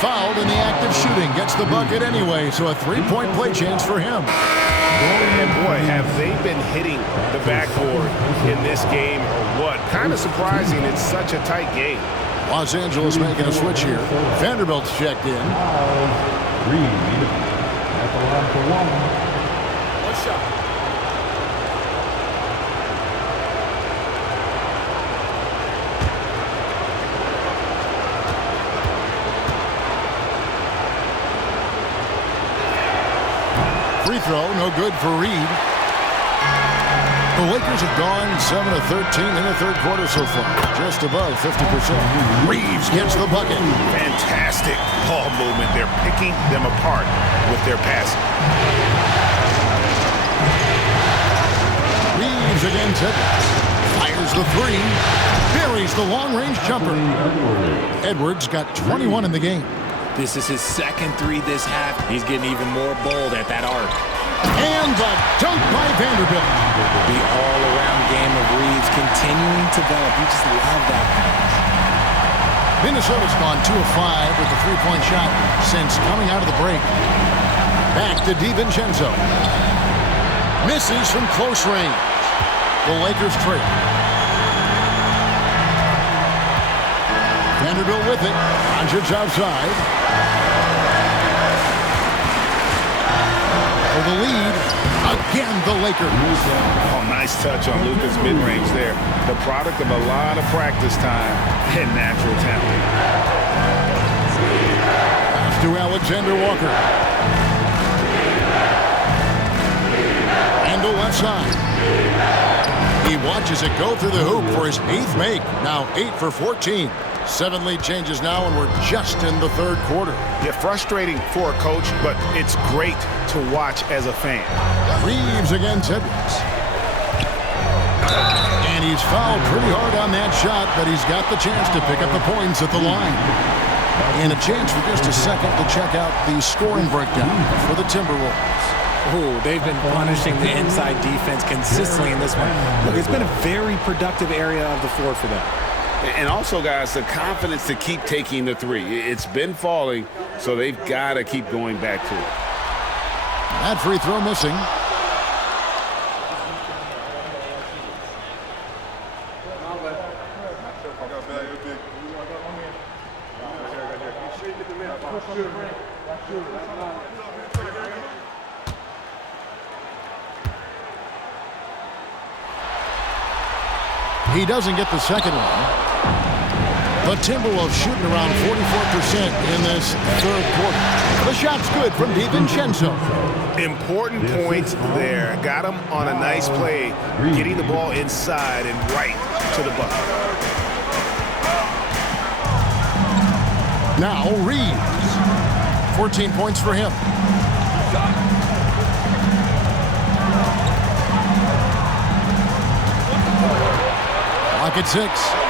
Fouled in the act of shooting. Gets the bucket anyway, so a 3-point play chance for him. And boy, have they been hitting the backboard in this game or what? Kind of surprising. It's such a tight game. Los Angeles making a switch here. Vanderbilt's checked in. Reid at the line for 1. One shot. Free throw, no good for Reid. The Lakers have gone 7 of 13 in the 3rd quarter so far, just above 50%. Reeves gets the bucket. Fantastic ball movement. They're picking them apart with their passing. Reeves against it. Fires the 3. Buries the long-range jumper. Edwards got 21 in the game. This is his 2nd 3 this half. He's getting even more bold at that arc. And the dunk by Vanderbilt. The all-around game of Reeves continuing to develop. You just love that pass. Minnesota's gone 2 of 5 with the 3-point shot since coming out of the break. Back to DiVincenzo. Misses from close range. The Lakers trail. Vanderbilt with it. Doncic outside. For the lead, again the Lakers. Oh, nice touch on Luka's mid-range there. The product of a lot of practice time and natural talent. Pass to Alexander Walker. And the left side. He watches it go through the hoop for his 8th make. Now 8 for 14. 7 lead changes now, and we're just in the 3rd quarter. Yeah, frustrating for a coach, but it's great to watch as a fan. Reeves against Edwards. And he's fouled pretty hard on that shot, but he's got the chance to pick up the points at the line. And a chance for just a second to check out the scoring breakdown for the Timberwolves. Oh, they've been punishing the inside defense consistently in this one. Look, it's been a very productive area of the floor for them. And also, guys, the confidence to keep taking the 3. It's been falling, so they've got to keep going back to it. That free throw missing. He doesn't get the second one. The Timberwolves shooting around 44% in this third quarter. The shot's good from DiVincenzo. Important points there. Got him on a nice play, getting the ball inside and right to the bucket. Now Reeves. 14 points for him. Lock at 6.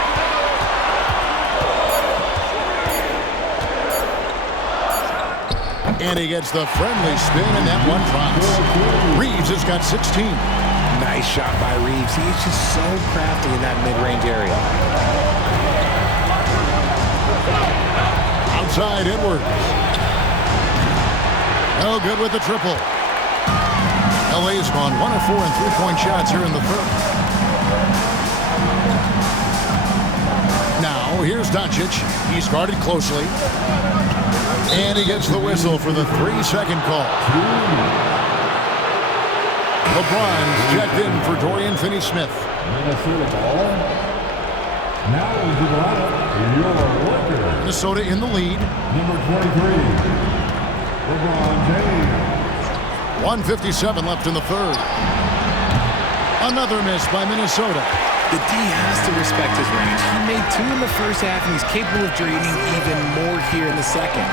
And he gets the friendly spin, and that one drops. Reeves has got 16. Nice shot by Reeves. He's just so crafty in that mid-range area. Outside Edwards. No good with the triple. LA's gone 1 of 4 in three-point shots here in the third. Now, here's Doncic. He's guarded closely. And he gets the whistle for the 3-second call. LeBron's checked in for Dorian Finney-Smith. Minnesota ball. Now into the lineup, your Lakers. Minnesota in the lead. Number 23, LeBron James. 1:57 left in the third. Another miss by Minnesota. The D has to respect his range. He made 2 in the first half, and he's capable of draining even more here in the second.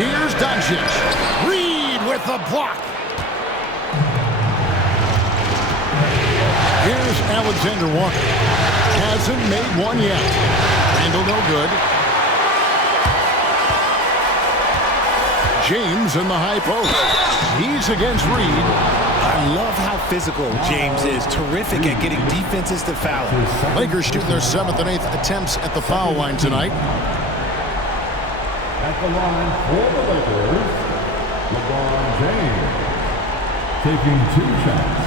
Here's Doncic. Reed with the block. Here's Alexander Walker. Hasn't made one yet. Handle no good. James in the high post. He's against Reed. I love how physical James is. Terrific at getting defenses to foul him. Lakers shooting their 7th and 8th attempts at the foul line tonight. At the line for the Lakers, LeBron James taking 2 shots.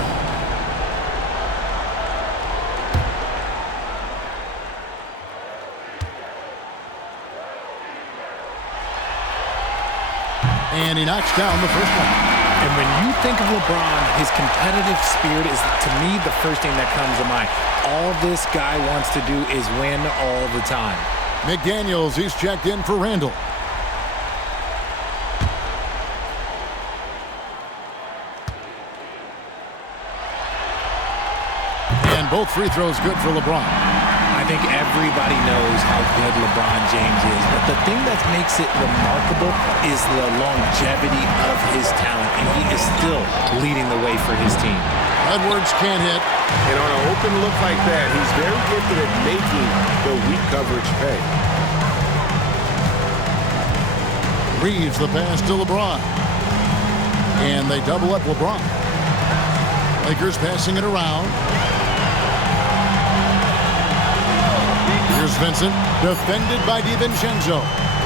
And he knocks down the first one. And when you think of LeBron, his competitive spirit is, to me, the first thing that comes to mind. All this guy wants to do is win all the time. McDaniels, he's checked in for Randall. And both free throws good for LeBron. I think everybody knows how good LeBron James is, but the thing that makes it remarkable is the longevity of his talent, and he is still leading the way for his team. Edwards can't hit. And on an open look like that, he's very gifted at making the weak coverage pay. Reeves the pass to LeBron. And they double up LeBron. Lakers passing it around. Here's Vincent, defended by DiVincenzo.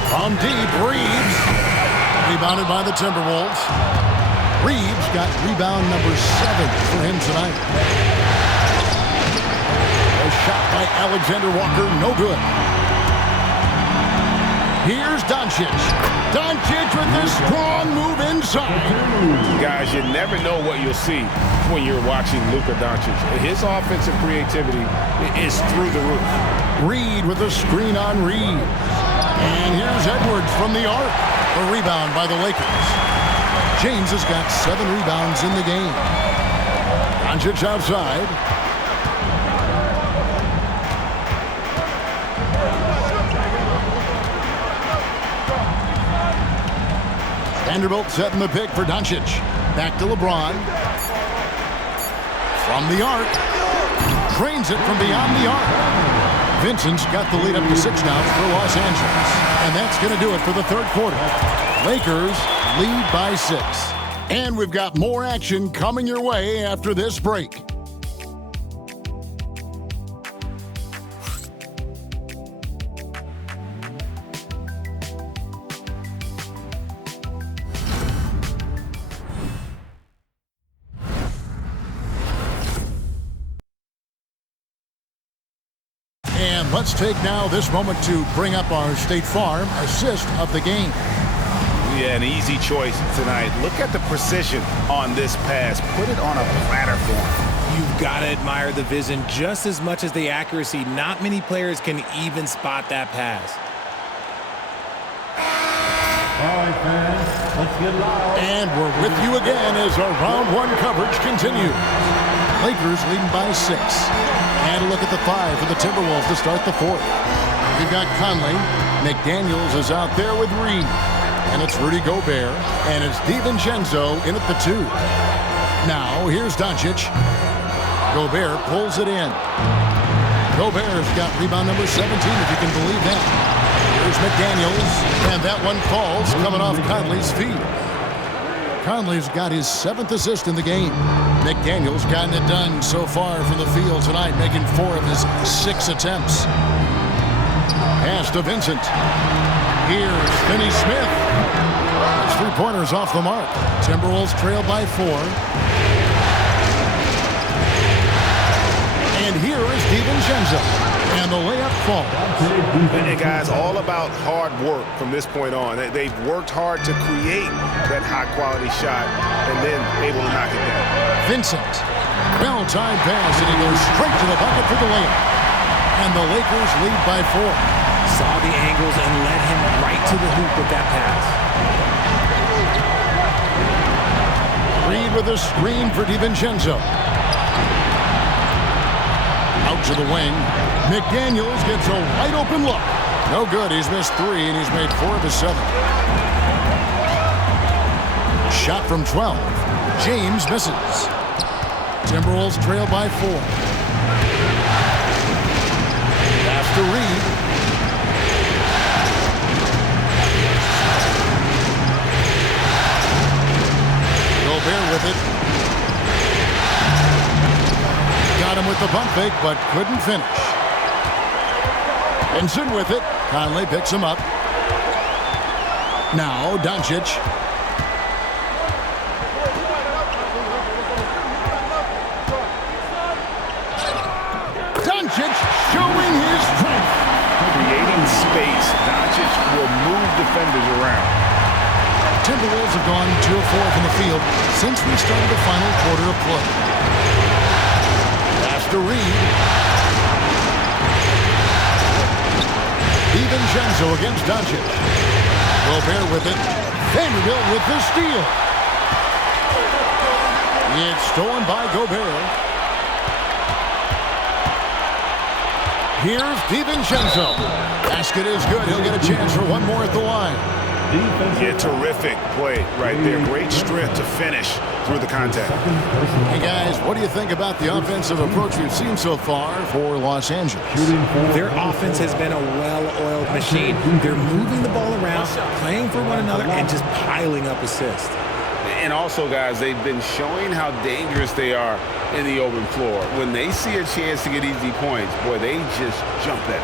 From deep, Reeves. Rebounded by the Timberwolves. Reeves got rebound number 7 for him tonight. A shot by Alexander Walker, no good. Here's Doncic. Doncic with a strong move inside. Guys, you never know what you'll see when you're watching Luka Doncic. His offensive creativity is through the roof. Reed with a screen on Reed. And here's Edwards from the arc. A rebound by the Lakers. James has got 7 rebounds in the game. Doncic outside. Vanderbilt setting the pick for Doncic. Back to LeBron. From the arc. Drains it from beyond the arc. Vincent's got the lead up to 6 now for Los Angeles. And that's going to do it for the third quarter. Lakers lead by 6. And we've got more action coming your way after this break. And let's take now this moment to bring up our State Farm assist of the game. Yeah, an easy choice tonight. Look at the precision on this pass. Put it on a platter for him. You've got to admire the vision just as much as the accuracy. Not many players can even spot that pass. All right, fans, let's get loud. And we're with you again as our round one coverage continues. Lakers leading by 6. And a look at the 5 for the Timberwolves to start the 4th. We've got Conley. McDaniels is out there with Reed. And it's Rudy Gobert. And it's DiVincenzo in at the 2. Now, here's Doncic. Gobert pulls it in. Gobert's got rebound number 17, if you can believe that. Here's McDaniels, and that one falls, coming off Conley's feet. Conley's got his 7th assist in the game. McDaniels gotten it done so far from the field tonight, making 4 of his 6 attempts. Pass to Vincent. Here's Finney Smith. His 3-pointers off the mark. Timberwolves trail by 4. And here is DiVincenzo. And the layup falls. And guys, all about hard work from this point on. They've worked hard to create that high-quality shot and then able to knock it down. Vincent. Well-timed pass, and he goes straight to the bucket for the layup. And the Lakers lead by 4. Saw the angles and led him right to the hoop with that pass. Reed with a screen for DiVincenzo. Out to the wing. McDaniels gets a wide open look. No good. He's missed 3, and he's made 4 of his 7. Shot from 12. James misses. Timberwolves trail by 4. Pass to Reed. Gobert with it. Got him with the pump fake, but couldn't finish. Vincent with it. Conley picks him up. Now Doncic. Doncic showing his strength. Creating space. Doncic will move defenders around. Timberwolves have gone 2 of 4 from the field since we started the final quarter of play. Pass to Reed. DiVincenzo against Doncic. Gobert with it. Vanderbilt with the steal. It's stolen by Gobert. Here's DiVincenzo. Basket is good. He'll get a chance for one more at the line. Yeah, terrific play right there. Great strength to finish through the contact. Hey, guys, what do you think about the offensive approach we've seen so far for Los Angeles? Their offense has been a well-oiled machine. They're moving the ball around, playing for one another, and just piling up assists. And also, guys, they've been showing how dangerous they are in the open floor. When they see a chance to get easy points, boy, they just jump at it.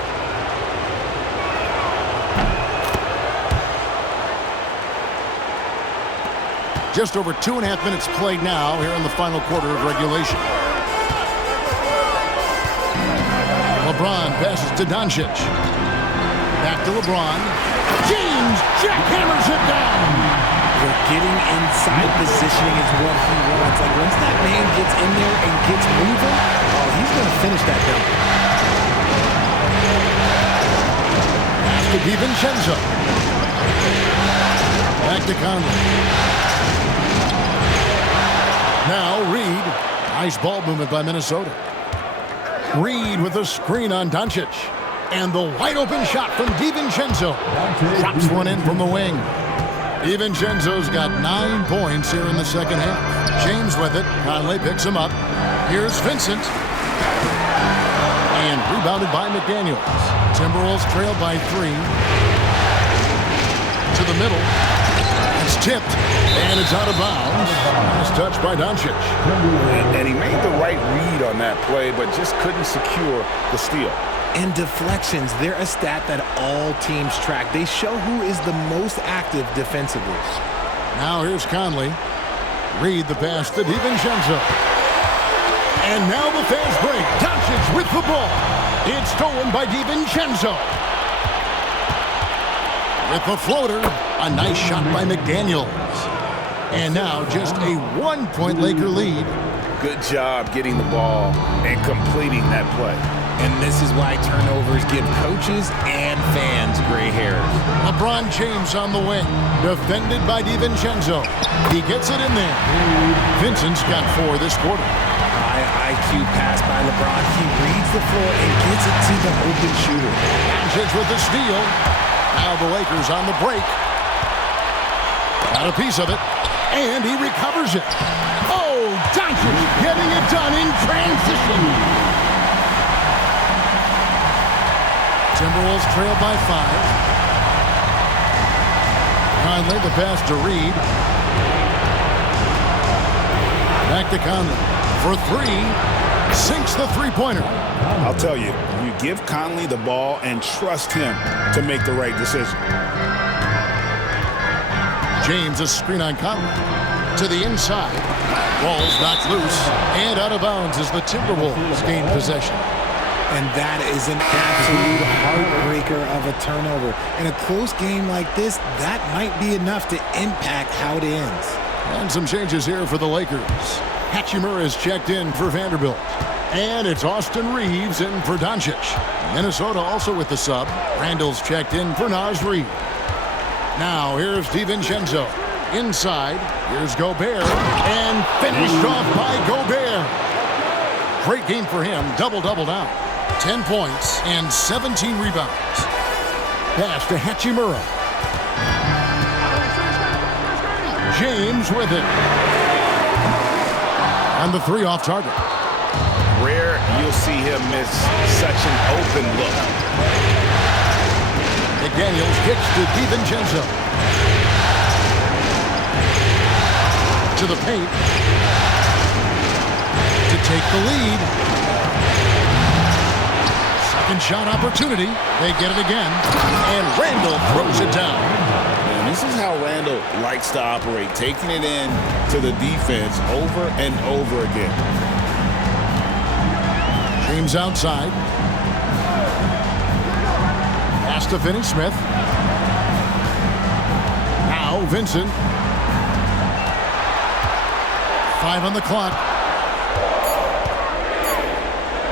Just over 2.5 minutes played now here in the final quarter of regulation. LeBron passes to Doncic. Back to LeBron. James jackhammers it down. Getting inside positioning is what he wants. Like, once that man gets in there and gets moving, oh, he's going to finish that dunk. Pass to DiVincenzo. Back to Conley. Now Reed. Nice ball movement by Minnesota. Reed with a screen on Doncic. And the wide open shot from DiVincenzo. Drops one in from the wing. DiVincenzo's got 9 points here in the second half. James with it. Conley picks him up. Here's Vincent. And rebounded by McDaniels. Timberwolves trail by 3. To the middle. It's tipped. And it's out of bounds. Nice touch by Doncic. And he made the right read on that play, but just couldn't secure the steal. And deflections, they're a stat that all teams track. They show who is the most active defensively. Now here's Conley. Reed the pass to DiVincenzo. And now the fast break. Doncic with the ball. It's stolen by DiVincenzo. With the floater, a nice shot by McDaniels. And now just a 1-point Laker lead. Good job getting the ball and completing that play. And this is why turnovers give coaches and fans gray hairs. LeBron James on the wing, defended by DiVincenzo. He gets it in there. Vincent's got 4 this quarter. High IQ pass by LeBron. He reads the floor and gets it to the open shooter. Doncic with the steal. Now the Lakers on the break. Got a piece of it, and he recovers it. Oh, Doncic getting it done in transition. Timberwolves trail by 5. Conley, the pass to Reed. Back to Conley for 3. Sinks the three-pointer. I'll tell you, you give Conley the ball and trust him to make the right decision. James, a screen on Conley. To the inside. Ball's knocked loose and out of bounds as the Timberwolves gain possession. And that is an absolute heartbreaker of a turnover. In a close game like this, that might be enough to impact how it ends. And some changes here for the Lakers. Hachimura is checked in for Vanderbilt. And it's Austin Reeves in for Doncic. Minnesota also with the sub. Randall's checked in for Naz Reid. Now here's DiVincenzo. Inside, here's Gobert. And finished off by Gobert. Great game for him. Double-double now. 10 points and 17 rebounds. Pass to Hachimura. James with it. And the 3 off target. Rare you'll see him miss such an open look. McDaniels kicks to DiVincenzo. To the paint. To take the lead. Second shot opportunity. They get it again. And Randall throws it down. And this is how Randall likes to operate, taking it in to the defense over and over again. James outside. Pass to Finney-Smith. Now Vincent. 5 on the clock.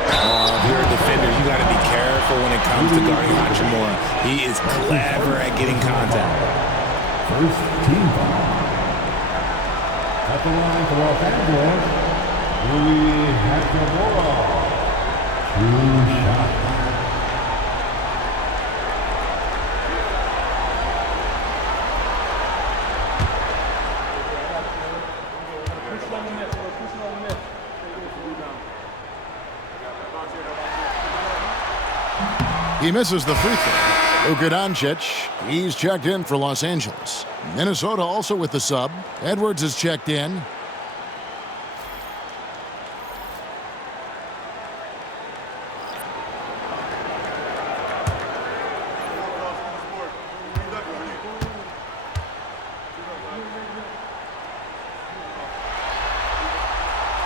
If you're a defender, you got to be careful when it comes to guarding Hachimura. He is clever at getting contact. First team foul. At the line for Los Angeles, Rui Hachimura. 2 shots. He misses the free throw. Luka Doncic, he's checked in for Los Angeles. Minnesota also with the sub. Edwards is checked in.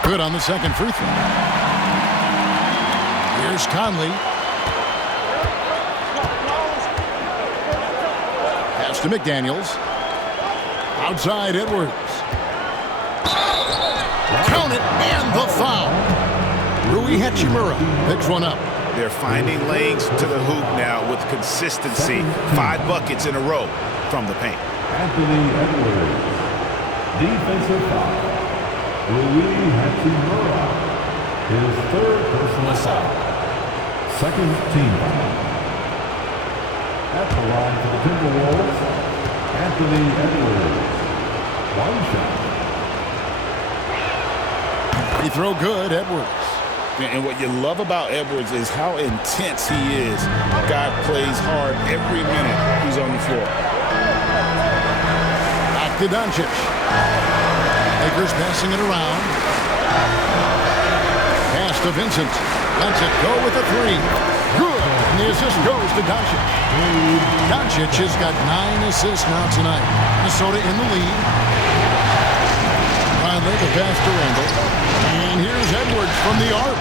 Good on the second free throw. Here's Conley. Pass to McDaniels. Outside Edwards. Count it, and the foul. Rui Hachimura picks one up. They're finding lanes to the hoop now with consistency. 5 buckets in a row from the paint. Anthony Edwards. Defensive foul. Rui Hachimura. His 3rd personal foul. 2nd team foul. At the line for the Timberwolves, Anthony Edwards. 1 shot. Free throw good, Edwards. And what you love about Edwards is how intense he is. God plays hard every minute he's on the floor. Back to Doncic. Lakers passing it around. Pass to Vincent. Lets it go with a 3. Good. And the assist goes to Doncic. Doncic has got 9 assists now tonight. Minnesota in the lead. Finally, the pass to Randall. And here's Edwards from the arc.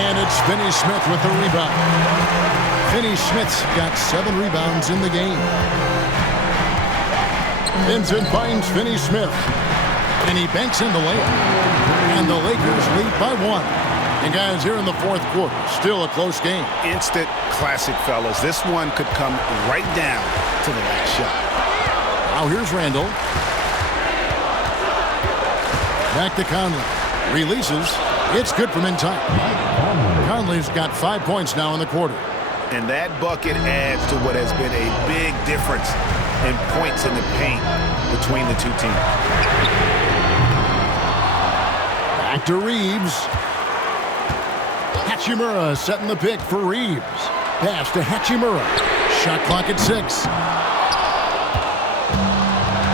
And it's Finney-Smith with the rebound. Finney-Smith's got 7 rebounds in the game. Vincent finds Finney-Smith. And he banks in the layup. And the Lakers lead by 1. And guys, here in the fourth quarter, still a close game. Instant classic, fellas. This one could come right down to the last shot. Now here's Randall. Back to Conley. Releases. It's good from in time. Conley's got 5 points now in the quarter. And that bucket adds to what has been a big difference in points in the paint between the two teams. Back to Reeves. Hachimura setting the pick for Reeves. Pass to Hachimura. Shot clock at 6.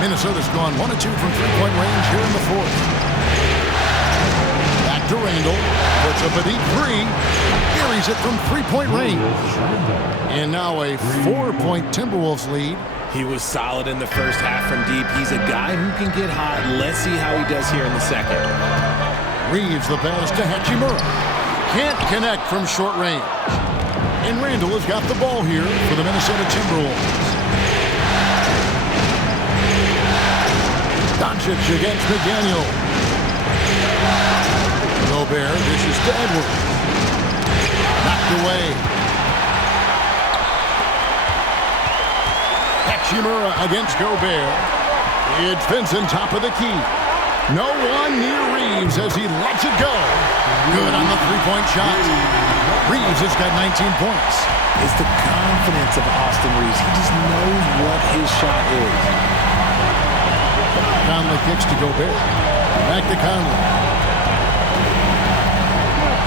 Minnesota's gone 1 of 2 from three-point range here in the fourth. Back to Randall. Puts up a deep 3. Carries it from three-point range. And now a 4-point Timberwolves lead. He was solid in the first half from deep. He's a guy who can get hot. Let's see how he does here in the second. Reeves the pass to Hachimura. Can't connect from short range. And Randall has got the ball here for the Minnesota Timberwolves. Doncic against McDaniel. Gobert dishes to Edwards. Knocked away. Hachimura against Gobert. It's Vincent top of the key. No one near Reeves as he lets it go. Good on the three-point shot. Reeves has got 19 points. It's the confidence of Austin Reeves. He just knows what his shot is. Conley kicks to Gobert. Back to Conley.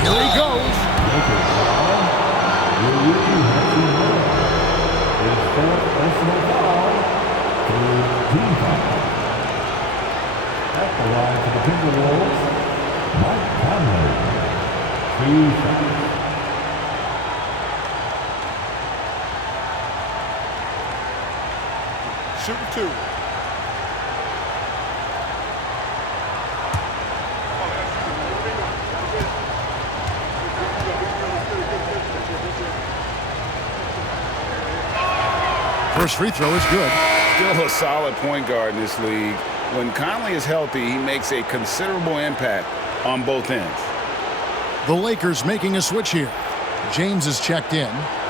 Here he goes. At the line for the Timberwolves, Mike Conley. 2 seconds. Shooting 2. First free throw is good. Still a solid point guard in this league. When Conley is healthy, he makes a considerable impact on both ends. The Lakers making a switch here. James is checked in.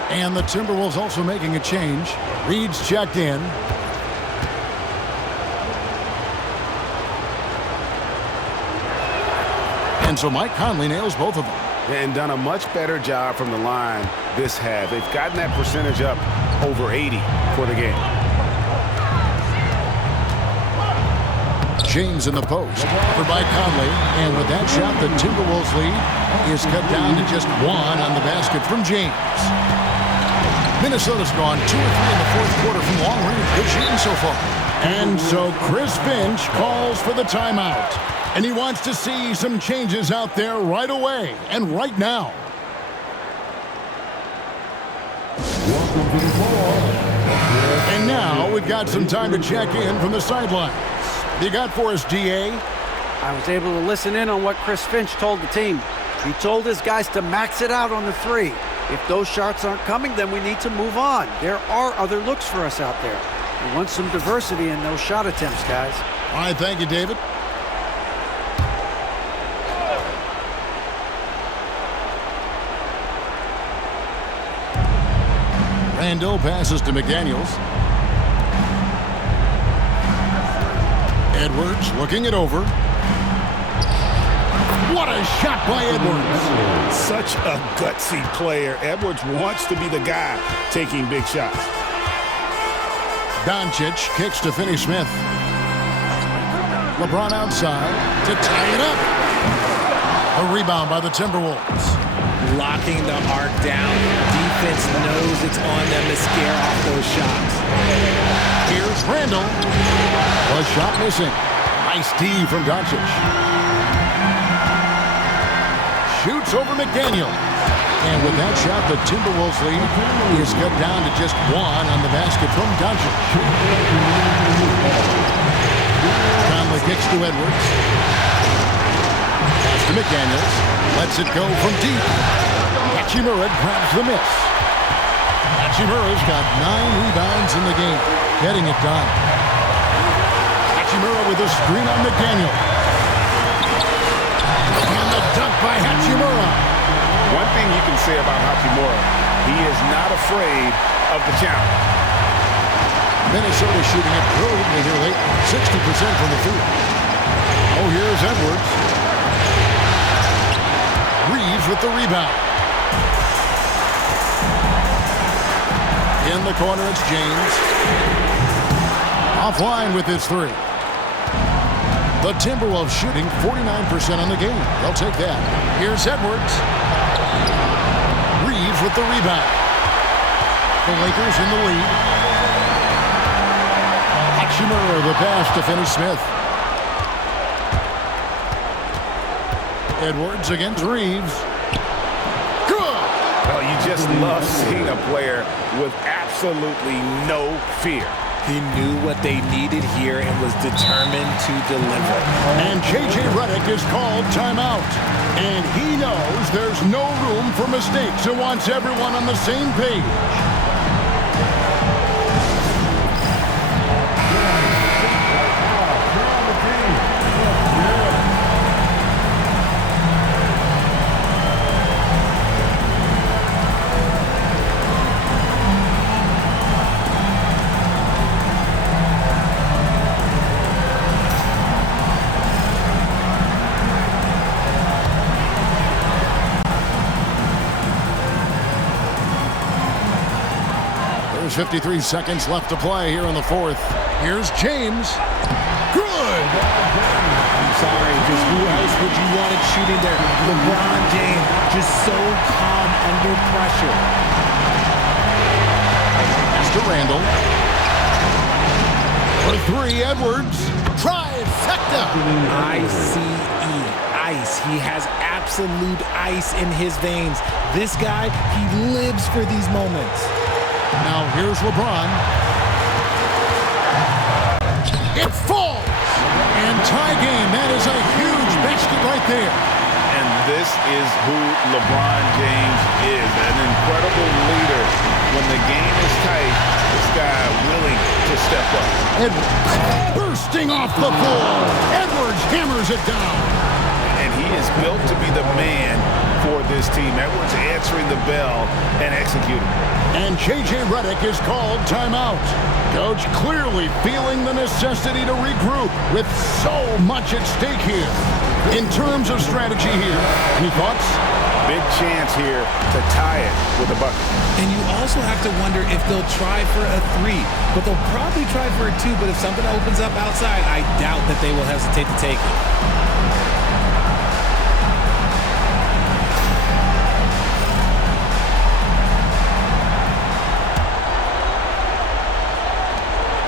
And the Timberwolves also making a change. Reed's checked in. And so Mike Conley nails both of them. And done a much better job from the line this half. They've gotten that percentage up over 80 for the game. James in the post. Covered by Conley. And with that shot, the Timberwolves lead is cut down to just 1 on the basket from James. Minnesota's gone 2 of 3 in the fourth quarter from long range. Good shooting so far. And so Chris Finch calls for the timeout. And he wants to see some changes out there right away and right now. And now we've got some time to check in from the sidelines. You got for us, DA? I was able to listen in on what Chris Finch told the team. He told his guys to max it out on the 3. If those shots aren't coming, then we need to move on. There are other looks for us out there. We want some diversity in those shot attempts, guys. All right, thank you, David. Randall passes to McDaniels. Edwards looking it over. What a shot by Edwards. Such a gutsy player. Edwards wants to be the guy taking big shots. Doncic kicks to Finney-Smith. LeBron outside to tie it up. A rebound by the Timberwolves. Locking the arc down. Defense knows it's on them to scare off those shots. Here's Randall. A shot missing. Nice D from Doncic. Shoots over McDaniel. And with that shot, the Timberwolves lead is cut down to just 1 on the basket from Doncic. Conley kicks to Edwards. Pass to McDaniels. Lets it go from deep. Hachimura grabs the miss. Hachimura's got 9 rebounds in the game, getting it done. Hachimura with with a screen on McDaniel. And the dunk by Hachimura. One thing you can say about Hachimura, he is not afraid of the challenge. Minnesota shooting it brilliantly here late. 60% from the field. Oh, here's Edwards. Reeves with the rebound. In the corner, it's James. Offline with his three. The Timberwolves shooting 49% on the game. They'll take that. Here's Edwards. Reeves with the rebound. The Lakers in the lead. Hachimura the pass to Finney Smith. Edwards against Reeves. Good! Oh, you just love seeing a player with absolutely no fear. He knew what they needed here and was determined to deliver. And J.J. Redick is called timeout. And he knows there's no room for mistakes and wants everyone on the same page. There's 53 seconds left to play here in the fourth. Here's James. Good! I'm sorry, just who else would you want it shooting there? LeBron James, just so calm under pressure. Pass to Randall. For three, Edwards. Trifecta! I-C-E, ice. He has absolute ice in his veins. This guy, he lives for these moments. Now here's LeBron. It falls! And tie game. That is a huge basket right there. And this is who LeBron James is, an incredible leader. When the game is tight, this guy willing to step up. Edwards bursting off the floor. Edwards hammers it down. And he is built to be the man for this team. Edwards answering the bell and executing. And J.J. Redick is called timeout. Coach clearly feeling the necessity to regroup with so much at stake here. In terms of strategy here, any thoughts? Big chance here to tie it with a bucket. And you also have to wonder if they'll try for a three, but they'll probably try for a two, but if something opens up outside, I doubt that they will hesitate to take it.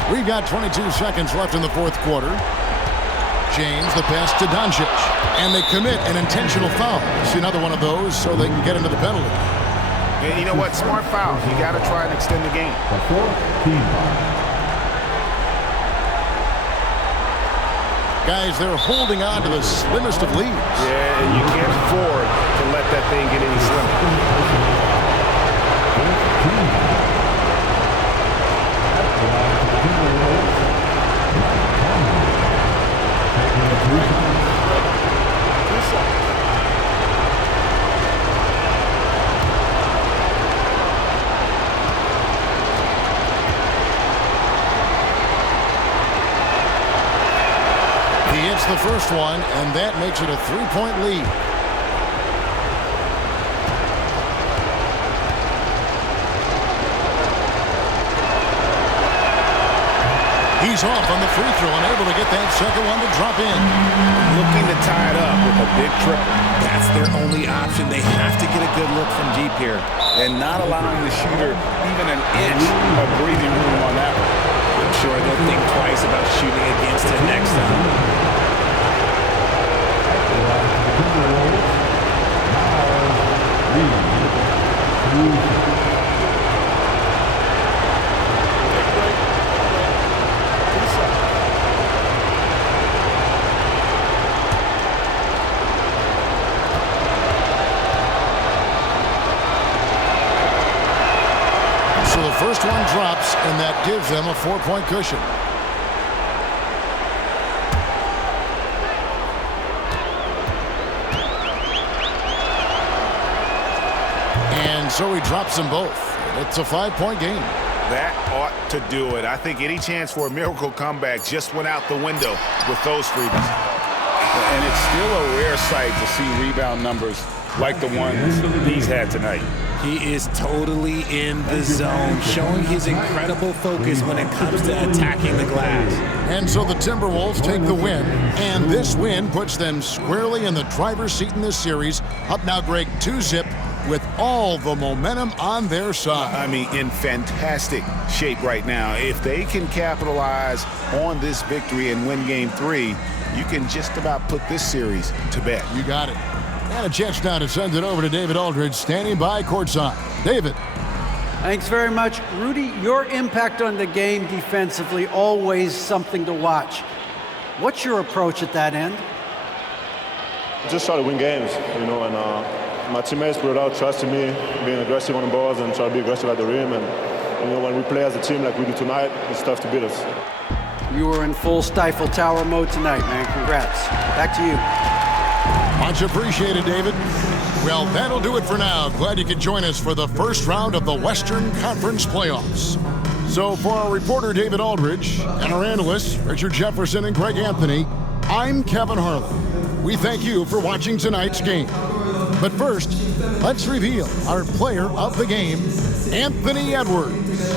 We've got 22 seconds left in the fourth quarter. James, the pass to Doncic. And they commit an intentional foul. See another one of those so they can get into the penalty. Yeah, you know what? Smart foul. You got to try and extend the game. Guys, they're holding on to the slimmest of leads. Yeah, and you can't afford to let that thing get any slimmer. He hits the first one, and that makes it a three-point lead. He's off on the free throw and able to get that second one to drop in. Looking to tie it up with a big triple. That's their only option. They have to get a good look from deep here. And not allowing the shooter even an inch of breathing room on that one. I'm sure they'll think twice about shooting against it next time. So the first one drops, and that gives them a 4-point cushion. so he drops them both. It's a 5-point game. That ought to do it. I think any chance for a miracle comeback just went out the window with those freebies. And it's still a rare sight to see rebound numbers like the ones he's had tonight. He is totally in the zone, showing his incredible focus when it comes to attacking the glass. And so the Timberwolves take the win, and this win puts them squarely in the driver's seat in this series. Up now, Greg, 2-zip with all the momentum on their side. I mean, in fantastic shape right now. If they can capitalize on this victory and win Game 3, you can just about put this series to bed. You got it. And a chance now to send it over to David Aldridge, standing by courtside. David. Thanks very much. Rudy, your impact on the game defensively, always something to watch. What's your approach at that end? Just try to win games, and my teammates brought out trusting me, being aggressive on the balls and try to be aggressive at the rim. And when we play as a team like we do tonight, it's tough to beat us. You were in full Stifle Tower mode tonight, man. Congrats. Back to you. Much appreciated, David. Well, that'll do it for now. Glad you could join us for the first round of the Western Conference playoffs. So for our reporter, David Aldridge, and our analysts, Richard Jefferson and Greg Anthony, I'm Kevin Harlan. We thank you for watching tonight's game. But first, let's reveal our player of the game, Anthony Edwards.